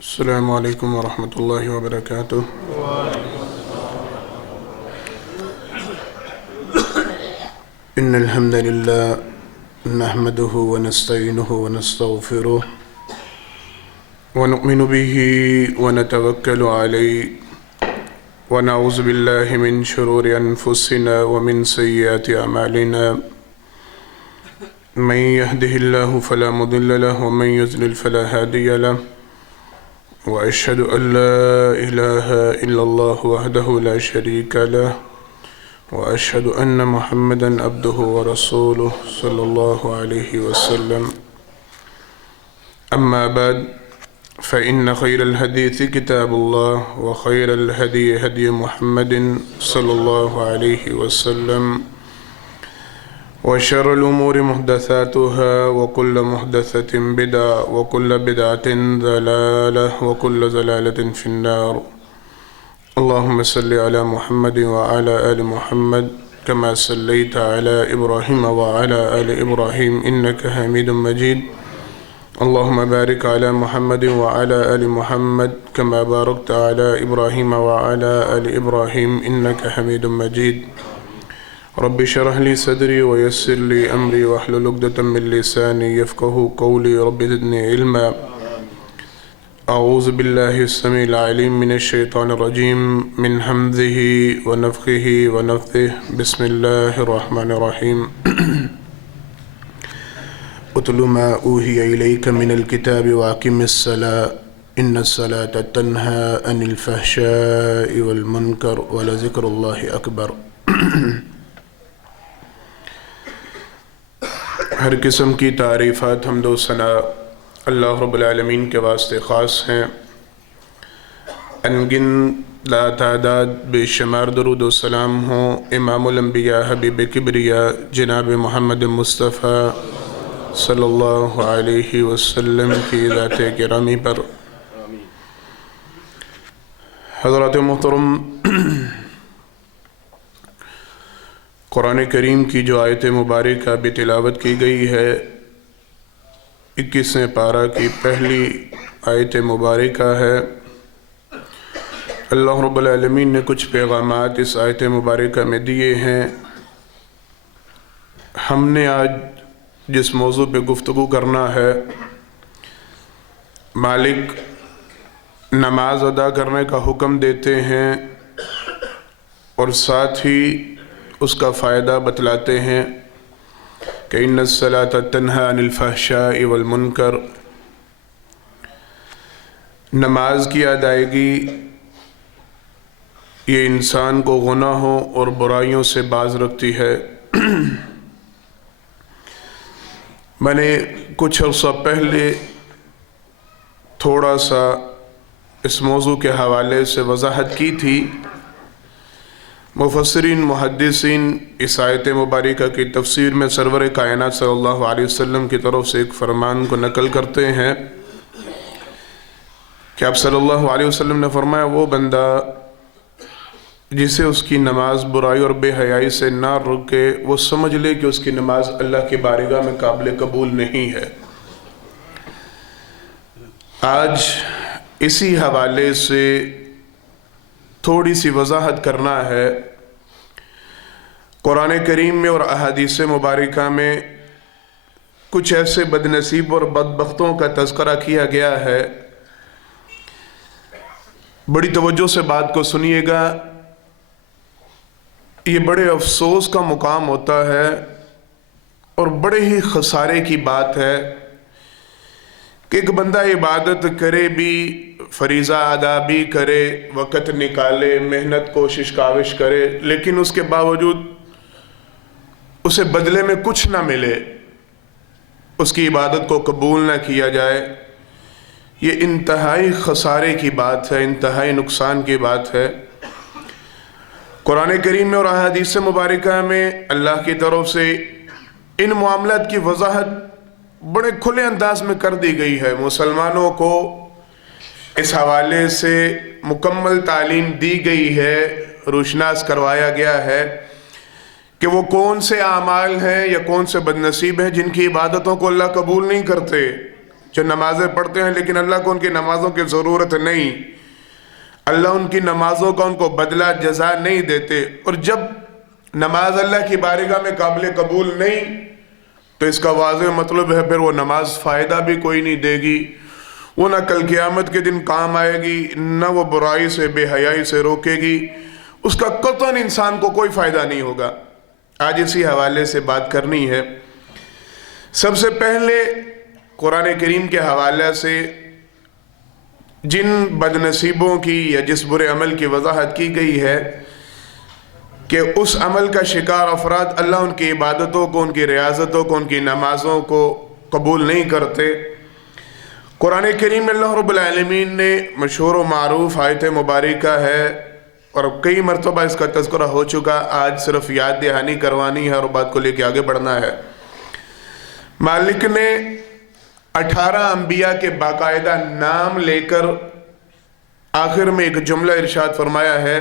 السلام علیکم ورحمۃ اللہ وبرکاتہ۔ ان الحمد للہ نحمده ونستعینه ونستغفره ونؤمن به ونتوکل علیہ ونعوذ باللہ من شرور انفسنا ومن سیئات اعمالنا من يهده الله فلا مضل له ومن يضلل فلا هادي له وأشهد أن لا إله إلا الله وحده لا شريك له وأشهد أن محمدا عبده ورسوله صلى الله عليه وسلم. أما بعد فإن خير الحديث كتاب الله وخير الهدي هدي محمد صلى الله عليه وسلم وشر الأمور محدثاتها وكل محدثة بدعة وكل بدعة ضلالة وكل ضلالة في النار. اللهم صل على محمد وعلى آل محمد كما صليت على إبراهيم وعلى آل إبراهيم إنك حميد مجيد. اللهم بارك على محمد وعلى آل محمد كما باركت على إبراهيم وعلى آل إبراهيم إنك حميد مجيد. رب اشرح لي صدري ويسر لي امري واحلل عقدة من لساني يفقهوا قولي. رب زدني علما. اعوذ بالله السميع العليم من الشيطان الرجيم من همزه ونفخه ونفثه. بسم الله الرحمن الرحيم. اتل ما اوحي اليك من الكتاب واقم الصلاة ان الصلاة تنهى عن الفحشاء والمنكر ولذكر الله اکبر. ہر قسم کی تعریفات حمد و ثنا اللہ رب العالمین کے واسطے خاص ہیں. انگن لا تعداد بے شمار درود و سلام ہوں امام الانبیاء حبیب کبریا جناب محمد مصطفیٰ صلی اللہ علیہ وسلم کی ذات گرامی پر. حضرات محترم، قرآن کریم کی جو آیت مبارکہ بھی تلاوت کی گئی ہے 21ویں پارہ کی پہلی آیت مبارکہ ہے. اللہ رب العالمین نے کچھ پیغامات اس آیت مبارکہ میں دیے ہیں. ہم نے آج جس موضوع پہ گفتگو کرنا ہے، مالک نماز ادا کرنے کا حکم دیتے ہیں اور ساتھ ہی اس کا فائدہ بتلاتے ہیں کہ ان الصلاۃ تنہی عن الفحشاء والمنکر. نماز کی ادائیگی یہ انسان کو گناہوں اور برائیوں سے باز رکھتی ہے. میں نے کچھ عرصہ پہلے تھوڑا سا اس موضوع کے حوالے سے وضاحت کی تھی. مفسرین محدثین اس آیت مبارکہ کی تفسیر میں سرور کائنات صلی اللہ علیہ وسلم کی طرف سے ایک فرمان کو نقل کرتے ہیں کہ آپ صلی اللہ علیہ وسلم نے فرمایا، وہ بندہ جسے اس کی نماز برائی اور بے حیائی سے نہ رکے وہ سمجھ لے کہ اس کی نماز اللہ کی بارگاہ میں قابل قبول نہیں ہے. آج اسی حوالے سے تھوڑی سی وضاحت کرنا ہے. قرآن کریم میں اور احادیث مبارکہ میں کچھ ایسے بد نصیب اور بدبختوں کا تذکرہ کیا گیا ہے. بڑی توجہ سے بات کو سنیے گا. یہ بڑے افسوس کا مقام ہوتا ہے اور بڑے ہی خسارے کی بات ہے کہ ایک بندہ عبادت کرے بھی، فریضہ ادا بھی کرے، وقت نکالے، محنت کوشش کاوش کرے، لیکن اس کے باوجود اسے بدلے میں کچھ نہ ملے، اس کی عبادت کو قبول نہ کیا جائے. یہ انتہائی خسارے کی بات ہے، انتہائی نقصان کی بات ہے. قرآن کریم میں اور احادیث مبارکہ میں اللہ کی طرف سے ان معاملات کی وضاحت بڑے کھلے انداز میں کر دی گئی ہے. مسلمانوں کو اس حوالے سے مکمل تعلیم دی گئی ہے، روشناس کروایا گیا ہے کہ وہ کون سے اعمال ہیں یا کون سے بدنصیب ہیں جن کی عبادتوں کو اللہ قبول نہیں کرتے. جو نمازیں پڑھتے ہیں لیکن اللہ کو ان کی نمازوں کی ضرورت نہیں، اللہ ان کی نمازوں کا ان کو بدلہ جزا نہیں دیتے، اور جب نماز اللہ کی بارگاہ میں قابل قبول نہیں تو اس کا واضح مطلب ہے پھر وہ نماز فائدہ بھی کوئی نہیں دے گی، وہ نہ کل قیامت کے دن کام آئے گی، نہ وہ برائی سے بے حیائی سے روکے گی، اس کا قطعاً انسان کو کوئی فائدہ نہیں ہوگا۔ آج اسی حوالے سے بات کرنی ہے۔ سب سے پہلے قرآن کریم کے حوالے سے جن بد نصیبوں کی یا جس برے عمل کی وضاحت کی گئی ہے کہ اس عمل کا شکار افراد اللہ ان کی عبادتوں کو، ان کی ریاضتوں کو، ان کی نمازوں کو قبول نہیں کرتے۔ قرآن کریم میں اللہ رب العالمین نے مشہور و معروف آیت مبارکہ ہے، اور کئی مرتبہ اس کا تذکرہ ہو چکا، آج صرف یاد دہانی کروانی ہے اور بات کو لے کے آگے بڑھنا ہے۔ مالک نے 18 انبیاء کے باقاعدہ نام لے کر آخر میں ایک جملہ ارشاد فرمایا ہے،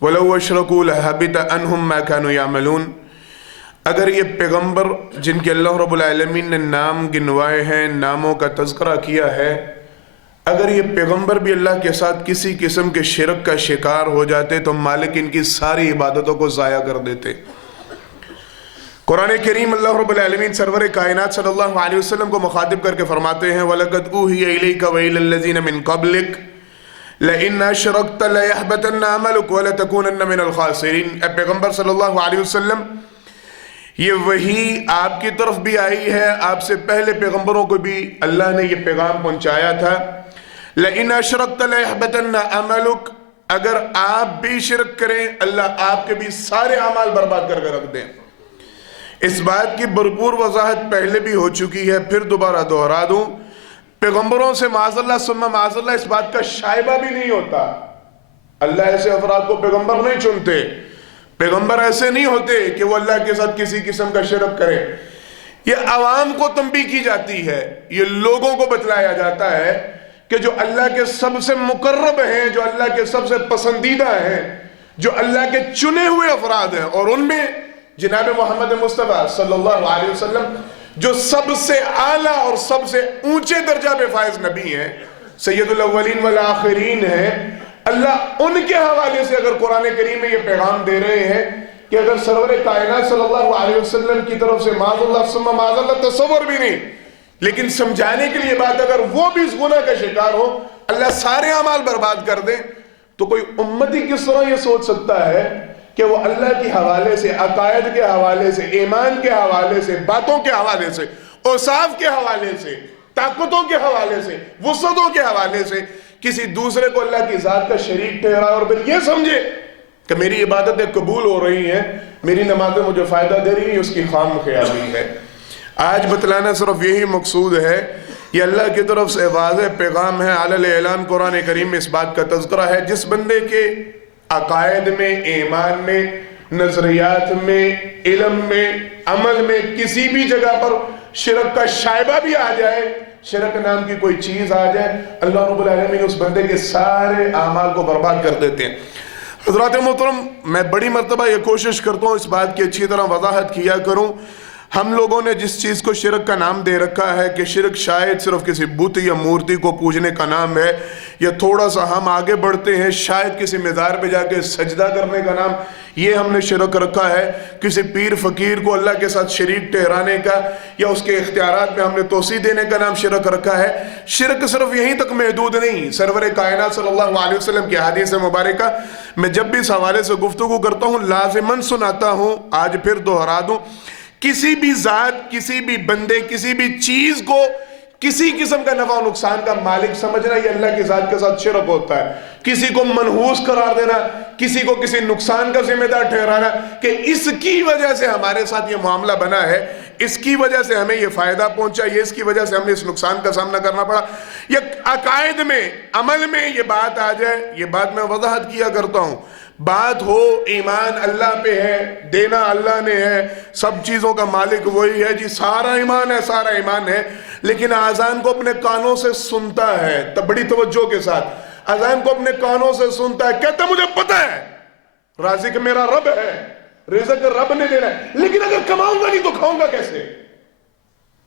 وَلَوْ أَشْرَكُوا لَحَبِطَ عَنْهُمْ مَا كَانُوا يَعْمَلُونَ۔ اگر یہ پیغمبر جن کے اللہ رب العالمین نے نام گنوائے ہیں، ناموں کا تذکرہ کیا ہے، اگر یہ پیغمبر بھی اللہ کے ساتھ کسی قسم کے شرک کا شکار ہو جاتے تو مالک ان کی ساری عبادتوں کو ضائع کر دیتے۔ قرآن کریم اللہ رب العالمین سرور کائنات صلی اللہ علیہ وسلم کو مخاطب کر کے فرماتے ہیں وَلَقَدْ أُوحِيَ إِلَيْكَ وَإِلَى الَّذِينَ مِن قَبْلِكَ لَإِنْ أَشْرَكْتَ لَيَحْبَطَنَّ عَمَلُكَ وَلَتَكُونَنَّ مِنَ الْخَاسِرِينَ۔ اے پیغمبر صلی اللہ علیہ وسلم، یہ وحی آپ کی طرف بھی آئی ہے، آپ سے پہلے پیغمبروں کو بھی اللہ نے یہ پیغام پہنچایا تھا، لَإِنْ أَشْرَكْتَ لَيَحْبَطَنَّ عَمَلُكَ، اگر آپ بھی شرک کریں اللہ آپ کے بھی سارے اعمال برباد کر کے رکھ دیں۔ اس بات کی بھرپور وضاحت پہلے بھی ہو چکی ہے، پھر دوبارہ دہرا دوں، پیغمبروں سے معاذ اللہ ثم معاذ اللہ اس بات کا شائبہ بھی نہیں ہوتا۔ اللہ ایسے افراد کو پیغمبر نہیں چنتے، پیغمبر ایسے نہیں ہوتے کہ وہ اللہ کے ساتھ کسی قسم کا شرک کرے۔ یہ عوام کو تنبیہ کی جاتی ہے، یہ لوگوں کو بتلایا جاتا ہے کہ جو اللہ کے سب سے مقرب ہیں، جو اللہ کے سب سے پسندیدہ ہیں، جو اللہ کے چنے ہوئے افراد ہیں، اور ان میں جناب محمد مصطفیٰ صلی اللہ علیہ وسلم جو سب سے اعلیٰ اور سب سے اونچے درجہ پہ فائز نبی ہیں، سید الاولین والآخرین ہیں، اللہ ان کے حوالے سے اگر قرآن کریم میں یہ پیغام دے رہے ہیں کہ اگر سرور کائنات صلی اللہ علیہ وسلم کی طرف سے معاذ اللہ ثم معاذ اللہ تصور بھی نہیں، لیکن سمجھانے کے لیے بات اگر وہ بھی اس گناہ کا شکار ہو اللہ سارے اعمال برباد کر دیں، تو کوئی امتی کس طرح یہ سوچ سکتا ہے کہ وہ اللہ کے حوالے سے، عقائد کے حوالے سے، ایمان کے حوالے سے، باتوں کے حوالے سے، اوصاف کے حوالے سے، طاقتوں کے حوالے سے، وسعتوں کے حوالے سے کسی دوسرے کو اللہ کی ذات کا شریک ٹھہرائے اور پھر یہ سمجھے کہ میری عبادتیں قبول ہو رہی ہیں، میری نمازیں مجھے فائدہ دے رہی ہیں، اس کی خام خیالی ہے۔ آج بتلانا صرف یہی مقصود ہے، یہ اللہ کی طرف سے واضح پیغام ہے، اعلی اعلان قرآن کریم میں اس بات کا تذکرہ ہے، جس بندے کے عقائد میں، ایمان میں، نظریات میں، علم میں، عمل میں کسی بھی جگہ پر شرک کا شائبہ بھی آ جائے، شرک نام کی کوئی چیز آ جائے، اللہ رب العالمین اس بندے کے سارے اعمال کو برباد کر دیتے ہیں۔ حضرات محترم، میں بڑی مرتبہ یہ کوشش کرتا ہوں اس بات کی اچھی طرح وضاحت کیا کروں، ہم لوگوں نے جس چیز کو شرک کا نام دے رکھا ہے کہ شرک شاید صرف کسی بت یا مورتی کو پوجنے کا نام ہے، یا تھوڑا سا ہم آگے بڑھتے ہیں شاید کسی مزار پہ جا کے سجدہ کرنے کا نام، یہ ہم نے شرک رکھا ہے، کسی پیر فقیر کو اللہ کے ساتھ شریک ٹھہرانے کا یا اس کے اختیارات میں ہم نے توسیع دینے کا نام شرک رکھا ہے۔ شرک صرف یہیں تک محدود نہیں، سرور کائنات صلی اللہ علیہ وسلم کی حدیث مبارکہ میں جب بھی اس حوالے سے گفتگو کرتا ہوں لازماً سناتا ہوں، آج پھر دہرا دوں، کسی بھی ذات، کسی بھی بندے، کسی بھی چیز کو کسی قسم کا نفع و نقصان کا مالک سمجھنا یہ اللہ کی ذات کے ساتھ شرک ہوتا ہے۔ کسی کو منحوس قرار دینا، کسی کو کسی نقصان کا ذمہ دار ٹھہرانا کہ اس کی وجہ سے ہمارے ساتھ یہ معاملہ بنا ہے، اس کی وجہ سے ہمیں یہ فائدہ پہنچا، یہ اس کی وجہ سے ہم نے اس نقصان کا سامنا کرنا پڑا، یا عقائد میں، عمل میں یہ بات آ جائے، یہ بات میں وضاحت کیا کرتا ہوں، بات ہو ایمان اللہ پہ ہے، دینا اللہ نے ہے، سب چیزوں کا مالک وہی ہے، جی سارا ایمان ہے، سارا ایمان ہے، لیکن اذان کو اپنے کانوں سے سنتا ہے، بڑی توجہ کے ساتھ اذان کو اپنے کانوں سے سنتا ہے، کہتا ہے مجھے پتہ ہے رازق میرا رب ہے، رزق رب نے دینا ہے، لیکن اگر کماؤں گا نہیں تو کھاؤں گا کیسے؟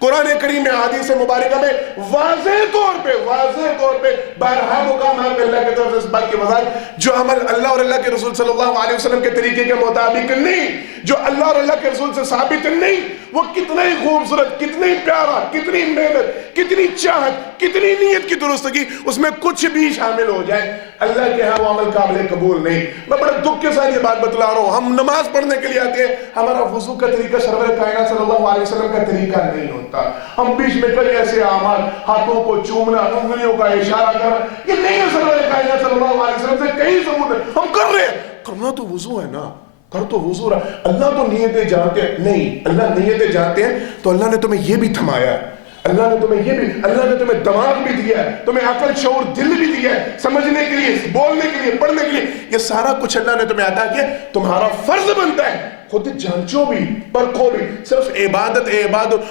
قرآن کریم میں حدیث مبارکہ میں واضح طور پہ بارہا مقام ہے کہ اللہ کی طرف سے اس بات کی وضاحت جو عمل اللہ اور اللہ کے رسول صلی اللہ علیہ وسلم کے طریقے کے مطابق نہیں، جو اللہ اور اللہ کے رسول سے ثابت نہیں، وہ کتنا ہی خوبصورت، کتنا ہی پیارا، کتنی محنت، کتنی چاہت، کتنی نیت کی درستگی اس میں کچھ بھی شامل ہو جائے، اللہ کے ہاں وہ عمل قابل قبول نہیں۔ میں بڑے دکھ کے ساتھ یہ بات بتلا رہا ہوں، ہم نماز پڑھنے کے لیے آتے ہیں، ہمارا وضو کا طریقہ سرور کائنات صلی اللہ علیہ وسلم کا طریقہ نہیں ہوتا، ہم بیچ میں کئی ایسے اعمال، ہاتھوں کو چومنا، انگلیوں کا اشارہ کرنا، یہ نہیں ہے سرور کائنات صلی اللہ علیہ وسلم سے کہیں ثبوت ہے، ہم کر رہے ہیں، کرنا تو وضو ہے نا، کر تو وضو رہا، اللہ تو نیتیں جانتے ہیں، نہیں، اللہ نیتیں جانتے ہیں تو اللہ نے تمہیں یہ بھی تھمایا ہے، اللہ نے تمہیں دماغ بھی دیا ہے، تمہیں عقل شعور دل بھی دیا ہے، سمجھنے کے لیے، بولنے کے لیے، پڑھنے کے لیے، یہ سارا کچھ اللہ نے تمہیں عطا کیا، تمہارا فرض بنتا ہے خود جانچو بھی، پرکھو بھی، صرف عبادت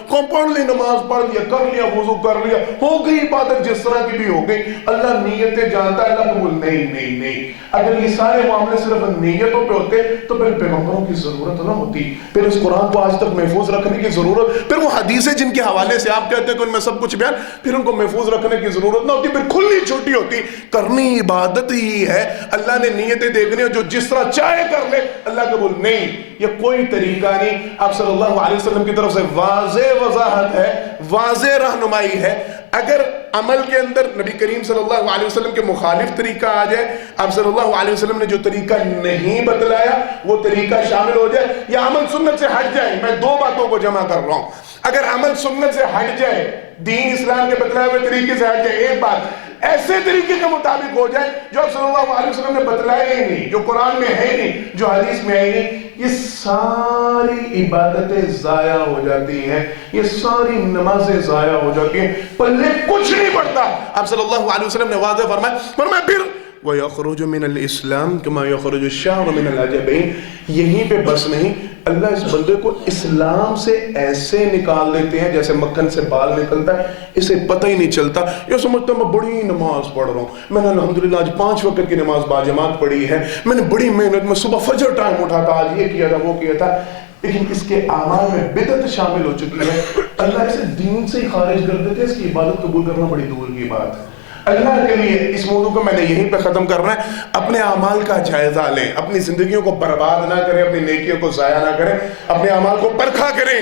کون پڑھ لی، نماز پڑھ لیا، کر لیا، وضو کر لیا، ہو گئی عبادت جس طرح کی بھی ہو گئی، اللہ نیتیں جانتا ہے، اللہ قبول نہیں۔ اگر یہ سارے معاملے صرف نیتوں پہ ہوتے تو پھر پیغمبروں کی ضرورت نہ ہوتی، پھر اس قرآن کو آج تک محفوظ رکھنے کی ضرورت، پھر وہ حدیثیں جن کے حوالے سے آپ کہتے ہیں کہ ان میں سب کچھ بیان، پھر ان کو محفوظ رکھنے کی ضرورت نہ ہوتی، پھر کھلی چھوٹی ہوتی، کرنی عبادت ہی ہے، اللہ نے نیتیں دیکھنی ہے، جو جس طرح چاہے کر لے، اللہ قبول نہیں، یہ کوئی طریقہ نہیں۔ آپ صلی اللہ علیہ وسلم کی طرف سے واضح وضاحت ہے، واضح رہنمائی ہے، اگر عمل کے اندر نبی کریم صلی اللہ علیہ وسلم کے مخالف طریقہ آ جائے، آپ صلی اللہ علیہ وسلم نے جو طریقہ نہیں بتلایا وہ طریقہ شامل ہو جائے یا عمل سنت سے ہٹ جائے، میں دو باتوں کو جمع کر رہا ہوں، اگر عمل سنت سے ہٹ جائے، دین اسلام کے بتلائے ہوئے طریقے سے ہٹ جائے، ایک بات ایسے طریقے کے مطابق ہو جائے جو آپ صلی اللہ علیہ وسلم نے بتلایا ہی نہیں، جو قرآن میں ہے نہیں، جو حدیث میں ہے نہیں، یہ ساری عبادتیں ضائع ہو جاتی ہیں، یہ ساری نمازیں ضائع ہو جاتی ہیں، پلے کچھ نہیں پڑتا۔ آپ صلی اللہ علیہ وسلم نے واضح فرمایا پھر وَيَخْرُجُ مِنَ الْإِسْلَامِ كَمَا يَخْرُجُ الشَّعْرُ مِنَ الْعَجَبَيْنِ، یہیں پہ بس نہیں، اللہ اس بندے کو اسلام سے ایسے نکال دیتے ہیں جیسے مکھن سے بال نکلتا ہے، اسے پتہ ہی نہیں چلتا، یہ سمجھتا میں بڑی نماز پڑھ رہا ہوں، میں نے الحمدللہ آج 5 وقت کی نماز باجماعت پڑھی ہے، میں نے بڑی محنت میں صبح فجر ٹائم اٹھا تھا، آج یہ کیا تھا وہ کیا تھا، لیکن اس کے اعمال میں بدعت شامل ہو چکی ہے، اللہ اسے دین سے ہی خارج کر دیتے ہیں، اس کی عبادت قبول کرنا بڑی دور کی بات ہے۔ اللہ کے لیے اس موضوع کو میں نے یہیں پہ ختم کرنا ہے، اپنے اعمال کا جائزہ لیں، اپنی زندگیوں کو برباد نہ کریں، اپنی نیکیوں کو ضائع نہ کریں، اپنے اعمال کو پرکھا کریں،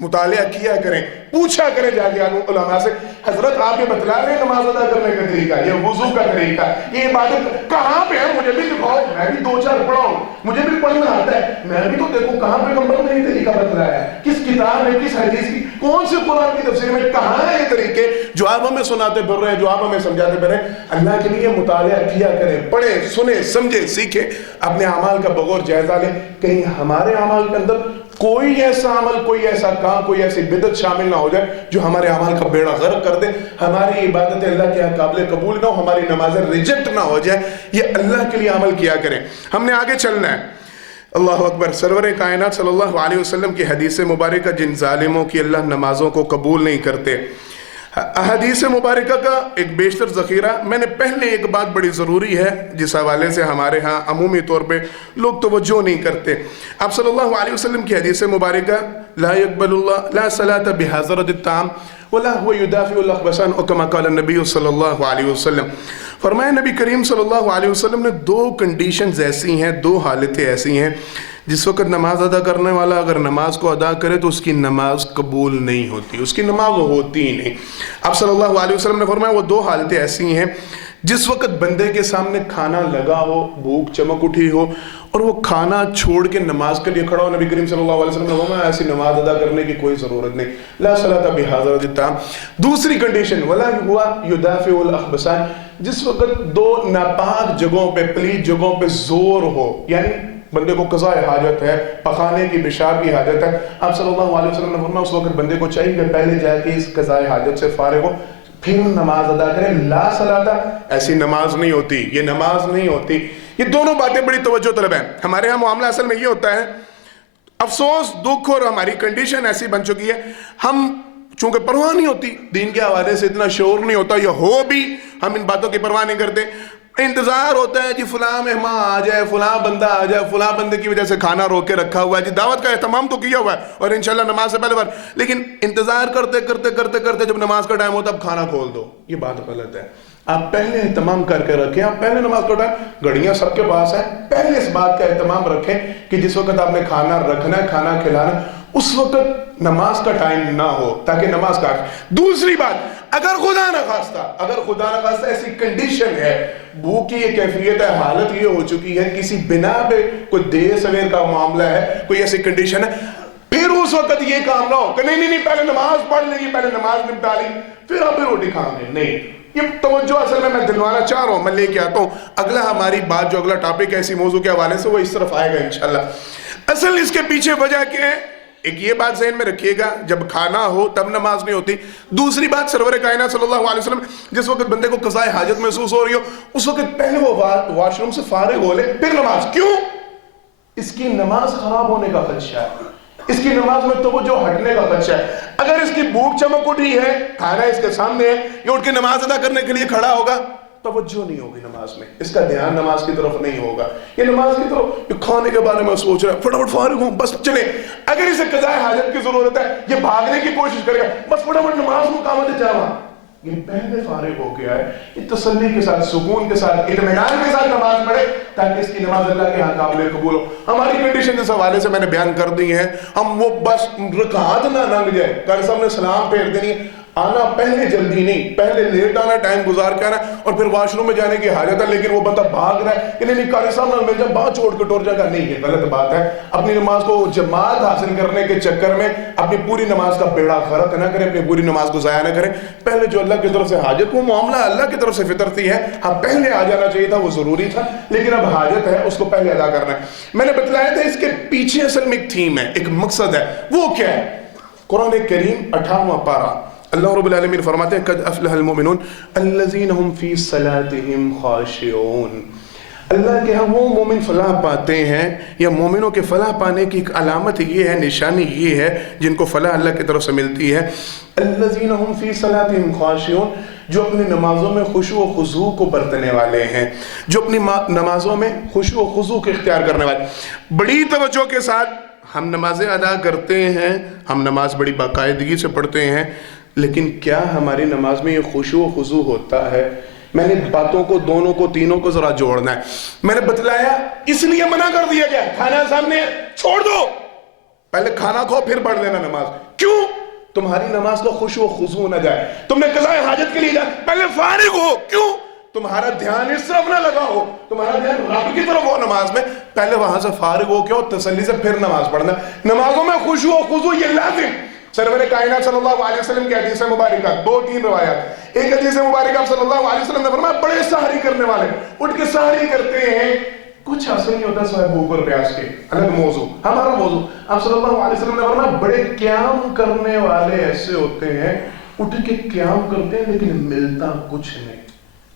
مطالعہ کیا کریں، پوچھا کریں جا کے علماء سے، حضرت آپ یہ بتلا رہے ہیں نماز ادا کرنے کا طریقہ، یہ وضو کا طریقہ، یہ عبادت کہاں پہ ہے، مجھے بھی دکھاؤ، میں بھی 2-4 پڑھا ہوں، مجھے بھی پڑھنا آتا ہے، میں بھی تو دیکھوں کہاں پہ پیغمبر نے یہ طریقہ بتلایا ہے، کس کتاب میں، کس حدیث کی، کون سے قرآن کی تفسیر میں، کہاں ہے یہ طریقے جو آپ ہمیں سناتے پھر رہے ہیں، جو آپ ہمیں سمجھاتے پھر رہے ہیں۔ اللہ کے لیے مطالعہ کیا کریں، پڑھیں، سنیں، سمجھیں، سیکھیں، اپنے اعمال کا بغور جائزہ لیں، کہیں ہمارے اعمال کے اندر کوئی ایسا عمل، کوئی ایسا کام، کوئی ایسی بدعت شامل نہ ہو جائے جو ہمارے اعمال کا بیڑا غرق کر دے، ہماری عبادتیں اللہ کے یہاں قابل قبول نہ ہو، ہماری نمازیں ریجیکٹ نہ ہو جائے، یہ اللہ کے لیے عمل کیا کریں۔ ہم نے آگے چلنا ہے، اللہ اکبر، سرور کائنات صلی اللہ علیہ وسلم کی حدیث مبارکہ جن ظالموں کی اللہ نمازوں کو قبول نہیں کرتے، حدیث مبارکہ کا ایک بیشتر ذخیرہ، میں نے پہلے ایک بات بڑی ضروری ہے جس حوالے سے ہمارے ہاں عمومی طور پہ لوگ توجہ نہیں کرتے، آپ صلی اللہ علیہ وسلم کی حدیث مبارکہ لا يقبل اللہ لا صلاة بحضرت الطعام ولا هو يدافع الاخبثان كما قال النبی صلی اللہ علیہ وسلم، فرمایا نبی کریم صلی اللہ علیہ وسلم نے 2 کنڈیشنز ایسی ہیں، 2 حالتیں ایسی ہیں جس وقت نماز ادا کرنے والا اگر نماز کو ادا کرے تو اس کی نماز قبول نہیں ہوتی، اس کی نماز ہوتی ہی نہیں۔ آپ صلی اللہ علیہ وسلم نے فرمایا وہ 2 حالتیں ایسی ہیں جس وقت بندے کے سامنے کھانا لگا ہو، بھوک چمک اٹھی ہو اور وہ کھانا چھوڑ کے نماز کے لیے کھڑا ہو، نبی کریم صلی اللہ علیہ وسلم نے فرمایا ایسی نماز ادا کرنے کی کوئی ضرورت نہیں، لا صلاۃ بحضرۃ الطعام۔ دوسری کنڈیشن ولا ہوا یدافع الاخبثان، جس وقت 2 ناپاک جگہوں پہ، پلید جگہوں پہ زور ہو، یعنی بندے کو قضاء حاجت ہے، پخانے کی پیشاب کی حاجت ہے، آپ صلی اللہ علیہ وسلم نے فرمایا اس وقت بندے کو چاہیے کہ پہلے جا کے اس قضاء حاجت سے فارغ ہو پھر نماز ادا کرے، لا صلاۃ، ایسی نماز نہیں ہوتی، یہ نماز نہیں ہوتی۔ یہ دونوں باتیں بڑی توجہ طلب ہیں۔ ہمارے ہاں معاملہ اصل میں یہ ہوتا ہے، افسوس، دکھ، اور ہماری کنڈیشن ایسی بن چکی ہے، ہم چونکہ پرواہ نہیں ہوتی، دین کے حوالے سے اتنا شعور نہیں ہوتا، یا ہو بھی ہم ان باتوں کی پرواہ نہیں کرتے، انتظار ہوتا ہے جی فلاں مہمان آ جائے، فلاں بندہ آ جائے، فلاں بندے کی وجہ سے کھانا روک کے رکھا ہوا ہے، جی دعوت کا اہتمام تو کیا ہوا ہے اور انشاءاللہ نماز سے پہلے لیکن انتظار کرتے کرتے کرتے کرتے جب نماز کا ٹائم ہوتا اب کھانا کھول دو، یہ بات غلط ہے۔ آپ پہلے اہتمام کر کے رکھیں، آپ پہلے نماز کا ٹائم، گھڑیاں سب کے پاس ہیں، پہلے اس بات کا اہتمام رکھیں کہ جس وقت آپ نے کھانا رکھنا ہے، کھانا کھلانا، اس وقت نماز کا ٹائم نہ ہو تاکہ نماز کا۔ دوسری بات، اگر خدا نہ خواستہ ایسی کنڈیشن ہے، بھوک کی یہ کیفیت ہے، حالت یہ ہو چکی ہے، کسی بنا پہ کوئی دیر سویر کا معاملہ ہے، کوئی ایسی کنڈیشن ہے، پھر اس وقت یہ کام نہ ہو کہ نہیں پہلے نماز پڑھ لیں گے، پہلے نماز نپٹا لیں پھر آپ روٹی کھائیں گے، نہیں۔ یہ توجہ اصل میں دلوانا چاہ رہا ہوں، میں لے کے آتا ہوں اگلا ہماری بات، جو اگلا ٹاپک ہے اسی موضوع کے حوالے سے، وہ اس طرف آئے گا انشاءاللہ۔ اصل اس کے پیچھے وجہ کیا ہے؟ ایک یہ بات ذہن میں رکھیے گا، جب کھانا ہو تب نماز نہیں ہوتی۔ دوسری بات، سرور کائنات صلی اللہ علیہ وسلم جس وقت بندے کو قضاء حاجت محسوس ہو رہی ہو، اس وقت پہلے وہ واش روم سے فارغ ہو لے پھر نماز۔ کیوں؟ اس کی نماز خراب ہونے کا خدشہ ہے، اس کی نماز میں توجہ ہٹنے کا خدشہ ہے۔ اگر اس کی بھوک چمک اٹھی ہے، کھانا اس کے سامنے ہے، یہ اٹھ کے نماز ادا کرنے کے لیے کھڑا ہوگا، توجہ نہیں ہوگی نماز میں، اس کا دھیان نماز کی طرف نہیں ہوگا، یہ نماز کی طرف، یہ کھانے کے بارے میں سوچ رہا ہے، فٹافٹ فارغ ہوں بس چلے۔ اگر اسے قضاء حاجت کی ضرورت ہے، یہ بھاگنے کی کوشش کرے گا، بس فٹافٹ نماز مقامت جاوا، یہ پہلے فارغ ہو گیا ہے، یہ تسلی کے ساتھ، سکون کے ساتھ، اطمینان کے ساتھ نماز پڑھے تاکہ اس کی نماز اللہ کے ہاں قابل قبول ہو۔ ہماری کنڈیشن جس حوالے سے میں نے بیان کر دی ہے، ہم وہ بس رکعت نہ لنگ جائے، قاری صاحب نے سلام پھیر دینی ہے، آنا پہلے جلدی نہیں، پہلے لیٹ آنا، ٹائم گزار کے آنا، اور پھر واش روم میں جانے کی حاجت ہے لیکن وہ بندہ بھاگ رہا ہے کہ نہیں قاری صاحب نہ مل جائے، بات چھوڑ کے ٹور جائے گا، نہیں، یہ غلط بات ہے۔ اپنی نماز کو جماعت حاصل کرنے کے چکر میں اپنی پوری نماز کا بیڑا غرق نہ کریں، اپنی پوری نماز کو ضائع نہ کریں۔ پہلے جو اللہ کی طرف سے حاجت، وہ معاملہ اللہ کی طرف سے فطرتی ہے، ہاں پہلے آ جانا چاہیے تھا، وہ ضروری تھا، لیکن اب حاجت ہے، اس کو پہلے ادا کرنا ہے۔ میں نے بتلایا تھا اس کے پیچھے اصل میں ایک تھیم ہے، ایک مقصد ہے، وہ کیا ہے؟ قرآن کریم 58واں پارہ، اللہ رب العالمین فرماتے ہیں قد افلح المؤمنون الذین هم فی صلاتهم خاشعون۔ اللہ کے ہاں وہ مومن فلاح پاتے ہیں، یا مومنوں کے فلاح پانے کی ایک علامت یہ ہے، نشانی یہ ہے جن کو فلاح اللہ کی طرف سے ملتی ہے، الذین هم فی صلاتهم خاشعون، جو اپنی نمازوں میں خشوع و خضوع کو برتنے والے ہیں، جو اپنی نمازوں میں خشوع و خضوع کو اختیار کرنے والے، بڑی توجہ کے ساتھ ہم نمازیں ادا کرتے ہیں، ہم نماز بڑی باقاعدگی سے پڑھتے ہیں، لیکن کیا ہماری نماز میں یہ خشوع و خضوع ہوتا ہے؟ میں نے باتوں کو، دونوں کو، تینوں کو ذرا جوڑنا ہے۔ میں نے بتلایا اس لیے منع کر دیا گیا، کھانا سامنے چھوڑ دو، پہلے کھانا کھو پھر پڑھ لینا نماز۔ کیوں؟ تمہاری نماز کو خشوع و خضوع نہ جائے، تم نے قضاء حاجت کے لیے جائے، پہلے فارغ ہو۔ کیوں؟ تمہارا دھیان اس طرف نہ لگا ہو، تمہارا دھیان رب کی طرف ہو نماز میں، پہلے وہاں سے فارغ ہو کے اور تسلی سے پھر نماز پڑھنا۔ نمازوں میں خشوع و خضوع یہ لازم۔ سرور کائنات صلی اللہ علیہ وسلم کی حدیث مبارکہ، 2-3 روایات۔ ایک حدیث مبارکہ صلی اللہ علیہ وسلم نے فرمایا بڑے سحری کرنے والے اٹھ کے سحری کرتے ہیں، کچھ حاصل نہیں ہوتا سوائے بھوک اور پیاس کے، الگ موضوع، ہمارا موضوع۔ آپ صلی اللہ علیہ وسلم نے فرمایا بڑے قیام کرنے والے ایسے ہوتے ہیں، اٹھ کے قیام کرتے ہیں لیکن ملتا کچھ نہیں،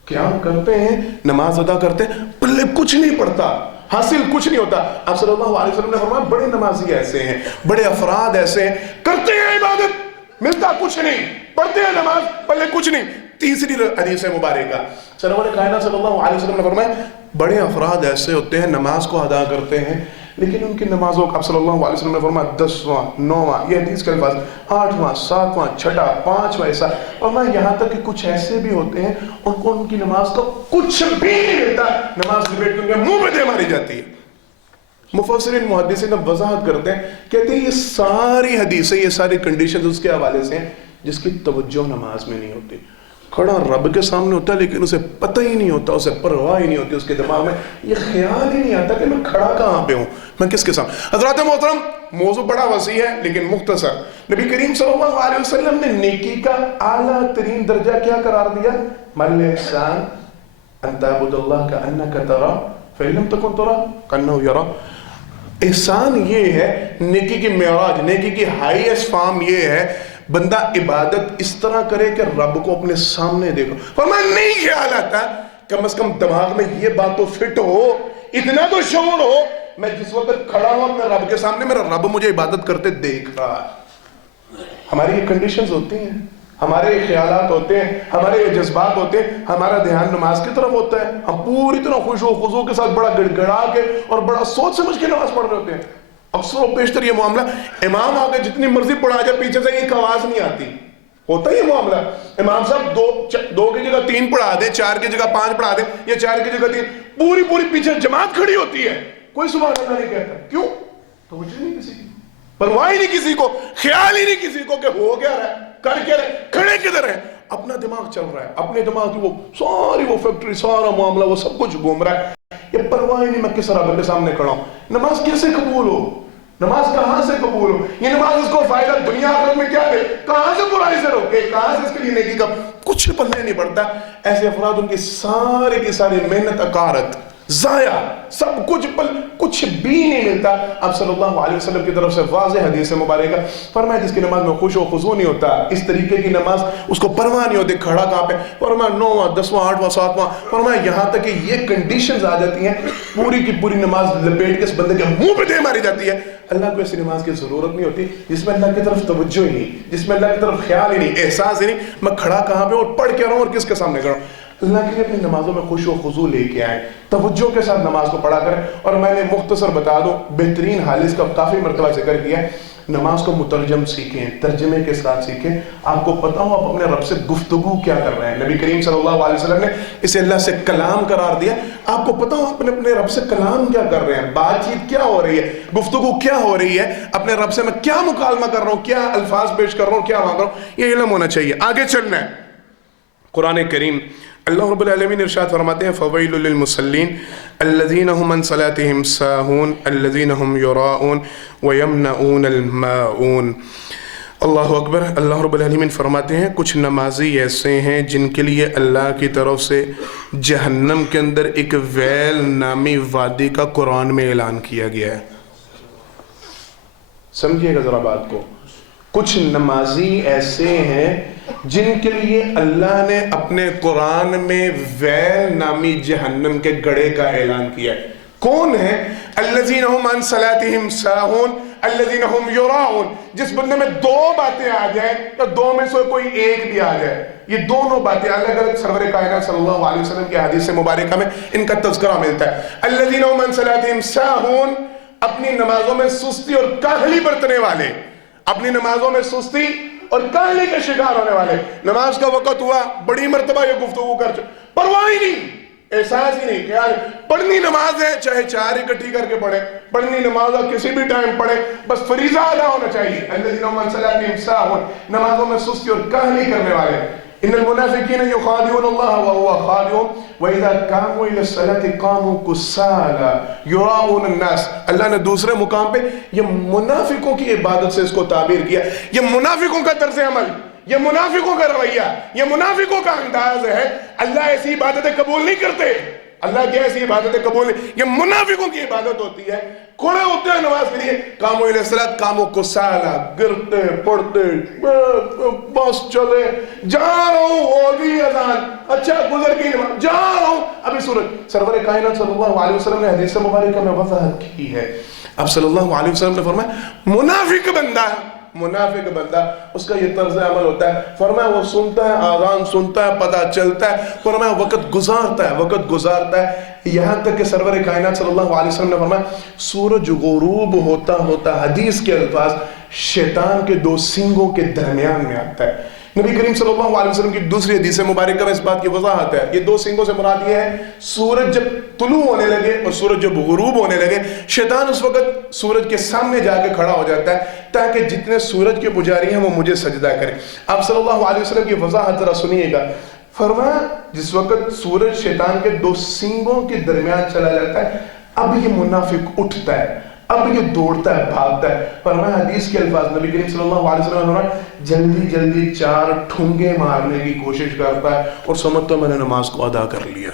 قیام کرتے ہیں، نماز ادا کرتے ہیں، پلے کچھ نہیں پڑتا، حاصل کچھ نہیں ہوتا۔ آپ صلی اللہ علیہ وسلم نے فرمایا بڑے نمازی ایسے ہیں، بڑے افراد ایسے ہیں، کرتے ہیں عبادت، ملتا کچھ نہیں، پڑھتے ہیں نماز، پلے کچھ نہیں۔ تیسری حدیث مبارکہ، سرور کائنات صلی اللہ علیہ وسلم نے فرمایا بڑے افراد ایسے ہوتے ہیں، نماز کو ادا کرتے ہیں لیکن ان کی نمازوں کا، آپ صلی اللہ علیہ وسلم نے فرمایا 10واں 9واں، یہ حدیث کے الفاظ 8واں 7واں 6واں 5واں ایسا، اور میں یہاں تک کہ کچھ ایسے بھی ہوتے ہیں ان کو ان کی نماز کا کچھ بھی نہیں ملتا، نماز لپیٹ کے منہ میں دے ماری جاتی ہے۔ مفسرین محدثین اب وضاحت کرتے ہیں، کہتے ہیں یہ ساری حدیثیں، یہ ساری کنڈیشنز اس کے حوالے سے ہیں جس کی توجہ نماز میں نہیں ہوتی۔ کھڑا رب کے سامنے ہوتا ہے لیکن اسے پتہ ہی نہیں ہوتا، اسے پرواہ ہی نہیں ہوتی، اس کے دماغ میں یہ خیال ہی نہیں آتا کہ میں کھڑا کہاں پہ ہوں، میں کس کے سامنے۔ حضرات محترم، موضوع بڑا وسیع ہے لیکن مختصر۔ نبی کریم صلی اللہ علیہ وسلم نے نیکی کا اعلیٰ ترین درجہ کیا قرار دیا؟ مَل احسان ان تعبد اللہ کأنک تراہ فإن لم تکن تراہ کأنہ یراہ۔ احسان یہ ہے، نیکی کی معراج، نیکی کی ہائیسٹ فارم یہ ہے بندہ عبادت اس طرح کرے کہ رب کو اپنے سامنے دیکھو۔ فرمایا نہیں خیال آتا، کم از کم دماغ میں یہ بات تو فٹ ہو، اتنا تو شعور ہو، میں جس وقت کھڑا ہوں اپنے رب کے سامنے، میرا رب مجھے عبادت کرتے دیکھ رہا ہے۔ ہماری یہ کنڈیشنز ہوتی ہیں، ہمارے خیالات ہوتے ہیں، ہمارے جذبات ہوتے ہیں، ہمارا دھیان نماز کی طرف ہوتا ہے، ہم پوری طرح خوش و خضوع کے ساتھ بڑا گڑ گڑا کے اور بڑا سوچ سمجھ کے نماز پڑھ رہے ہوتے ہیں۔ اکثر و بیشتر یہ معاملہ، امام آگے جتنی مرضی پڑھا جائے پیچھے سے ایک آواز نہیں آتی، ہوتا ہے یہ معاملہ۔ امام صاحب دو کی جگہ 3 پڑھا دیں، 4 کی جگہ 5 پڑھا دیں، یا 4 کی جگہ 3، پوری پیچھے جماعت کھڑی ہوتی ہے، کوئی سبحان اللہ نہیں کہتا۔ کیوں؟ توجہ نہیں کسی کی، پرواہ ہی نہیں کسی کو، خیال ہی نہیں کسی کو کہ ہو کیا رہا ہے، کر کیا رہا ہے، کھڑے کدھر ہیں، اپنا دماغ چل رہا ہے، اپنے دماغ کی وہ ساری وہ فیکٹری، سارا معاملہ وہ سب کچھ گھوم رہا ہے، یہ پرواہ ہی نہیں میں کس رب کے سامنے کھڑا ہوں۔ نماز کیسے قبول ہو؟ نماز کہاں سے قبول ہو؟ یہ نماز اس کو فائدہ دنیا آخرت میں کیا دے؟ کہاں سے برائی سے روکے؟ کہاں سے اس کے لیے نیکی کا کچھ پتہ نہیں پڑتا۔ ایسے افراد ان کی سارے کی ساری محنت اکارت، ضائع، سب کچھ کچھ بھی نہیں ملتا۔ اب صلی اللہ علیہ وسلم کی طرف سے واضح حدیث مبارکہ فرمایا جس کی نماز میں خوش و خضوع نہیں ہوتا، اس طریقے کی نماز اس کو پرواہ نہیں ہوتی کھڑا کہاں پہ، فرمایا 9واں 10واں 8واں 7واں، فرمایا یہاں تک کہ یہ کنڈیشنز آ جاتی ہیں، پوری کی پوری نماز لپیٹ کے اس بندے کے منہ پہ دے ماری جاتی ہے۔ اللہ کو ایسی نماز کی ضرورت نہیں ہوتی جس میں اللہ کی طرف توجہ ہی نہیں، جس میں اللہ کی طرف خیال ہی نہیں، احساس ہی نہیں، میں کھڑا کہاں پہ اور پڑھ کے رہا ہوں اور کس کے سامنے کروں۔ اللہ کے لیے اپنی نمازوں میں خوش و خضوع لے کے آئیں، توجہ کے ساتھ نماز کو پڑھا کریں۔ اور میں نے مختصر بتا دوں، بہترین حال اس کا کافی مرتبہ ذکر کیا ہے، نماز کو مترجم سیکھیں، ترجمے کے ساتھ سیکھیں، آپ کو پتہ ہو آپ اپنے رب سے گفتگو کیا کر رہے ہیں۔ نبی کریم صلی اللہ علیہ وسلم نے اسے اللہ سے کلام قرار دیا، آپ کو پتہ ہو اپنے رب سے کلام کیا کر رہے ہیں، بات چیت کیا ہو رہی ہے، گفتگو کیا ہو رہی ہے، اپنے رب سے میں کیا مکالمہ کر رہا ہوں، کیا الفاظ پیش کر رہا ہوں، کیا مانگ رہا ہوں، یہ علم ہونا چاہیے۔ آگے چلنا ہے، قرآن کریم اللہ رب العالمین ارشاد فرماتے ہیں فویل للمصلین الذین هم عن صلاتهم ساہون الذین هم یراؤون ویمنعون الماعون۔ اللہ اکبر۔ اللہ رب العالمین فرماتے ہیں کچھ نمازی ایسے ہیں جن کے لیے اللہ کی طرف سے جہنم کے اندر ایک ویل نامی وادی کا قرآن میں اعلان کیا گیا ہے۔ سمجھیے گا ذرا بات کو، کچھ نمازی ایسے ہیں جن کے لیے اللہ نے اپنے قرآن میں ویل نامی جہنم کے گڑھے کا اعلان کیا ہے۔ کون ہے؟ الذین هم عن صلاتهم ساہون الذین هم یراؤون۔ جس بندے میں 2 باتیں آ جائیں تو 2 میں سے کوئی ایک بھی آ جائے، یہ دونوں باتیں الگ الگ سرور کائنات صلی اللہ علیہ وسلم کی حدیث مبارکہ میں ان کا تذکرہ ملتا ہے۔ الذین هم عن صلاتهم ساہون، اپنی نمازوں میں سستی اور کاہلی برتنے والے، اپنی نمازوں میں سستی اور کاہلی کے شکار ہونے والے۔ نماز کا وقت ہوا، بڑی مرتبہ یہ گفتگو کر چکے، پرواہ ہی نہیں، احساس ہی نہیں، خیال پڑھنی نماز ہے چاہے 4 اکٹھی کر کے پڑھے، پڑھنی نماز ہے کسی بھی ٹائم پڑھے، بس فریضہ ادا ہونا چاہیے۔ الذین هم عن صلاتهم ساہون، نمازوں میں سستی اور کاہلی کرنے والے۔ ان المنافقین یخادعون اللہ وهو خادعهم واذا قاموا الى الصلاة قاموا كسالى یراؤون الناس۔ اللہ نے دوسرے مقام پہ یہ منافقوں کی عبادت سے اس کو تعبیر کیا، یہ منافقوں کا طرز عمل، یہ منافقوں کا رویہ، یہ منافقوں کا انداز ہے۔ اللہ ایسی عبادتیں قبول نہیں کرتے، اللہ کی ایسی عبادتیں قبول نہیں، یہ منافقوں کی عبادت ہوتی ہے۔ کھڑے ہوتے ہیں نماز کے لیے، قاموا الی الصلاۃ قاموا کسالى، گرتے پڑتے بس چلے، جا رہا ہوں ہوگی اذان، اچھا گزر گئی نماز، جا رہا ہوں ابھی سورج۔ سرور کائنات صلی اللہ علیہ وسلم نے حدیث مبارکہ میں وضاحت کی ہے۔ اب صلی اللہ علیہ وسلم نے فرمایا منافق بندہ، منافق بندہ اس کا یہ طرز عمل ہوتا ہے، فرمایا وہ سنتا ہے، آذان سنتا ہے، پتہ چلتا ہے، فرمایا وقت گزارتا ہے، وقت گزارتا ہے، یہاں تک کہ سرور کائنات صلی اللہ علیہ وسلم نے فرمایا سورج غروب ہوتا ہوتا، حدیث کے الفاظ، شیطان کے 2 سینگوں کے درمیان میں آتا ہے۔ نبی کریم صلی اللہ علیہ وسلم کی دوسری حدیث مبارکہ میں اس بات کی وضاحت ہے۔ یہ 2 سینگوں سے مراد یہ ہے سورج جب طلوع ہونے لگے اور سورج جب غروب ہونے لگے، شیطان اس وقت سورج کے سامنے جا کے کھڑا ہو جاتا ہے تاکہ جتنے سورج کے پجاری ہیں وہ مجھے سجدہ کریں۔ آپ صلی اللہ علیہ وسلم کی وضاحت ذرا سنیے گا۔ فرمایا جس وقت سورج شیطان کے 2 سینگوں کے درمیان چلا جاتا ہے، اب یہ منافق اٹھتا ہے، اب یہ دوڑتا ہے، بھاگتا ہے۔ فرمایا حدیث کے الفاظ، نبی کریم صلی اللہ علیہ وسلم نے فرمایا جلدی جلدی 4 ٹھونگے مارنے کی کوشش کرتا ہے اور سمجھتا ہے میں نے نماز کو ادا کر لیا۔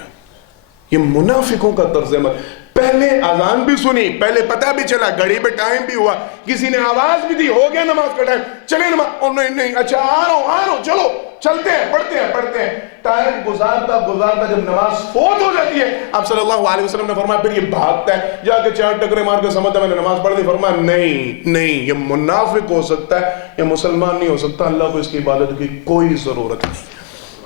یہ منافقوں کا طرز عمل۔ پہلے اذان بھی سنی، پہلے پتہ بھی چلا، گھڑی پہ ٹائم بھی ہوا، کسی نے آواز بھی دی، ہو گیا نماز کا ٹائم، چلے نماز، اور نہیں اچھا آ رہا ہوں چلو چلتے ہیں پڑھتے ہیں، ٹائم گزارتا جب نماز فوت ہو جاتی ہے، آپ صلی اللہ علیہ وسلم نے فرمایا پھر یہ بھاگتا ہے، جا کے 4 ٹکرے مار کے سمجھتا میں نے نماز پڑھ دی. فرمایا نہیں، یہ منافق ہو سکتا ہے، یہ مسلمان نہیں ہو سکتا. اللہ کو اس کی عبادت کی کوئی ضرورت نہیں.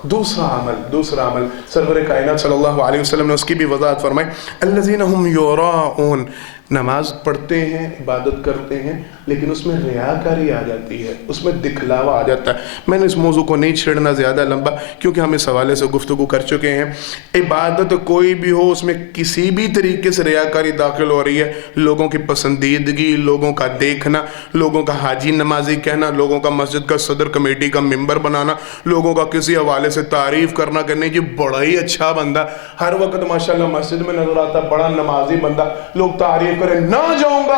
دوسرا عمل سرور کائنات صلی اللہ علیہ وسلم نے اس کی بھی وضاحت فرمائی. الذین هم یراؤون، نماز پڑھتے ہیں، عبادت کرتے ہیں، لیکن اس میں ریاکاری آ جاتی ہے، اس میں دکھلاوا آ جاتا ہے. میں نے اس موضوع کو نہیں چھیڑنا زیادہ لمبا، کیونکہ ہم اس حوالے سے گفتگو کر چکے ہیں. عبادت کوئی بھی ہو، اس میں کسی بھی طریقے سے ریاکاری داخل ہو رہی ہے، لوگوں کی پسندیدگی، لوگوں کا دیکھنا، لوگوں کا حاجی نمازی کہنا، لوگوں کا مسجد کا صدر کمیٹی کا ممبر بنانا، لوگوں کا کسی حوالے سے تعریف کرنا، کرنے جی بڑا ہی اچھا بندہ، ہر وقت ماشاءاللہ مسجد میں نظر آتا، بڑا نمازی بندہ، لوگ تعریف کریں. نہ جاؤں گا،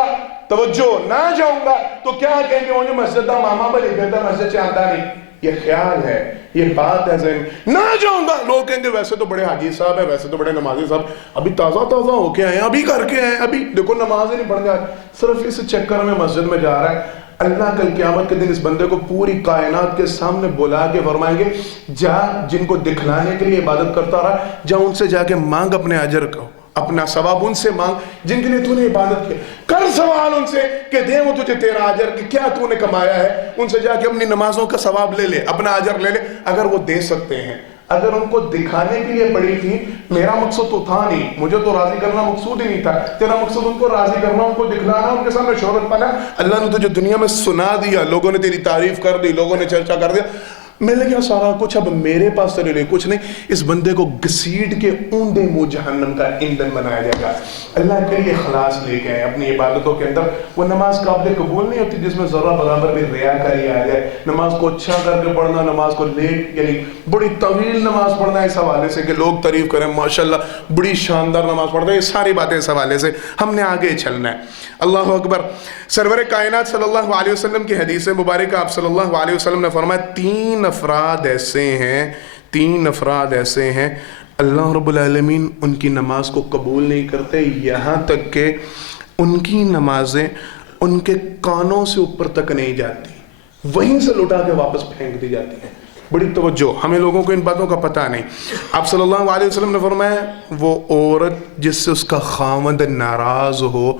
توجہ، نہ جاؤں گا تو کیا کہیں گے، مجھے مسجد کا ماما بلی کہتا مسجد چاہتا نہیں. یہ خیال ہے، یہ بات ہے ذہن. نہ جاؤں گا، لوگ کہیں گے ویسے تو بڑے حاجی صاحب ہیں، ویسے تو بڑے نمازی صاحب، ابھی تازہ ہو کے آئے ہیں، ابھی کر کے آئے ہیں، ابھی دیکھو نماز ہی نہیں پڑھ گیا، صرف اس چکر میں مسجد میں جا رہا ہے. اللہ کل قیامت کے دن اس بندے کو پوری کائنات کے سامنے بلا کے فرمائیں گے جا، جن کو دکھلانے کے لیے عبادت کرتا رہا، جا ان سے جا کے مانگ اپنے اجر کو، اپنا ثواب ان سے مانگ جن کے لیے تو نے عبادت کی. کر سوال ان سے کہ دیں وہ تجھے تیرا اجر کہ کیا تو نے کمایا ہے. ان سے جا کے اپنی نمازوں کا ثواب لے لے، اپنا اجر لے لے، اگر وہ دے سکتے ہیں. اگر ان کو دکھانے کے لیے پڑی تھی، میرا مقصد تو تھا نہیں، مجھے تو راضی کرنا مقصود ہی نہیں تھا، تیرا مقصد ان کو راضی کرنا، ان کو دکھلانا، ان کے سامنے شہرت پانا. اللہ نے تجھے دنیا میں سنا دیا، لوگوں نے تیری تعریف کر دی، لوگوں نے چرچا کر دیا، مل گیا سارا کچھ، اب میرے پاس تیرے لیے کچھ نہیں. اس بندے کو گھسیٹ کے اونڈے منہ جہنم کا ایندھن بنایا جائے گا. اللہ کے لیے خلاص لے کے آئے اپنی عبادتوں کے اندر. وہ نماز قابل قبول نہیں ہوتی جس میں ذرہ برابر بھی ریاکاری آ جائے. نماز کو اچھا کر کے پڑھنا، نماز کو لیٹ یعنی بڑی طویل نماز پڑھنا اس حوالے سے کہ لوگ تعریف کریں ماشاءاللہ بڑی شاندار نماز پڑھتے ہیں، یہ ساری باتیں اس حوالے سے ہم نے آگے چلنا ہے. اللہ اکبر. سرور کائنات صلی اللہ علیہ وسلم کی حدیث مبارکہ آپ صلی اللہ علیہ وسلم نے فرمایا تین افراد ایسے ہیں اللہ رب العالمین ان کی نماز کو قبول نہیں کرتے، یہاں تک کہ ان کی نمازیں ان کے کانوں سے اوپر تک نہیں جاتی، وہیں سے لٹا کے واپس پھینک دی جاتی ہیں. بڑی توجہ، ہمیں لوگوں کو ان باتوں کا پتہ نہیں. آپ صلی اللہ علیہ وسلم نے فرمایا وہ عورت جس سے اس کا خاوند ناراض ہو،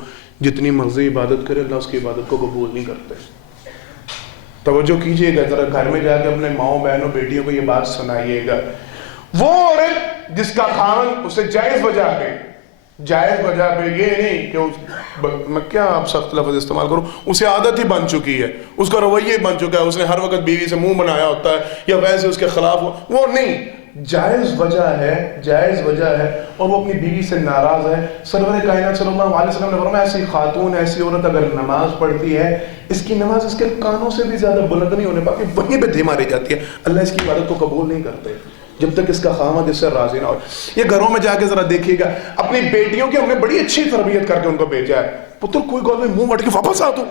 جتنی مرضی عبادت کرے اللہ اس کی عبادت کو قبول نہیں کرتے. توجہ کیجئے گا ذرا، گھر میں جا کے اپنے ماؤں بہنوں بیٹیوں کو یہ بات سنائیے گا. وہ عورت جس کا خاوند اسے جائز وجہ پہ یہ نہیں کہ میں کیا آپ سخت لفظ استعمال کروں، اسے عادت ہی بن چکی ہے، اس کا رویہ بن چکا ہے، اس نے ہر وقت بیوی سے منہ بنایا ہوتا ہے یا ویسے اس کے خلاف وہ نہیں، جائز وجہ ہے اور وہ اپنی بیوی سے ناراض ہے. سرور کائنات صلی اللہ علیہ وسلم نے فرمایا ایسی خاتون، ایسی عورت اگر نماز پڑھتی ہے، اس کی نماز اس کے کانوں سے بھی زیادہ بلند نہیں ہونے پاتی، وہیں پہ دھے ماری جاتی ہے. اللہ اس کی عبادت کو قبول نہیں کرتے جب تک اس کا خاوند اس سے راضی نہ ہو. یہ گھروں میں جا کے ذرا دیکھیے گا، اپنی بیٹیوں کی ہم نے بڑی اچھی تربیت کر کے ان کو بھیجا ہے. پتر کوئی گول میں منہ وٹ کے واپس آ، تو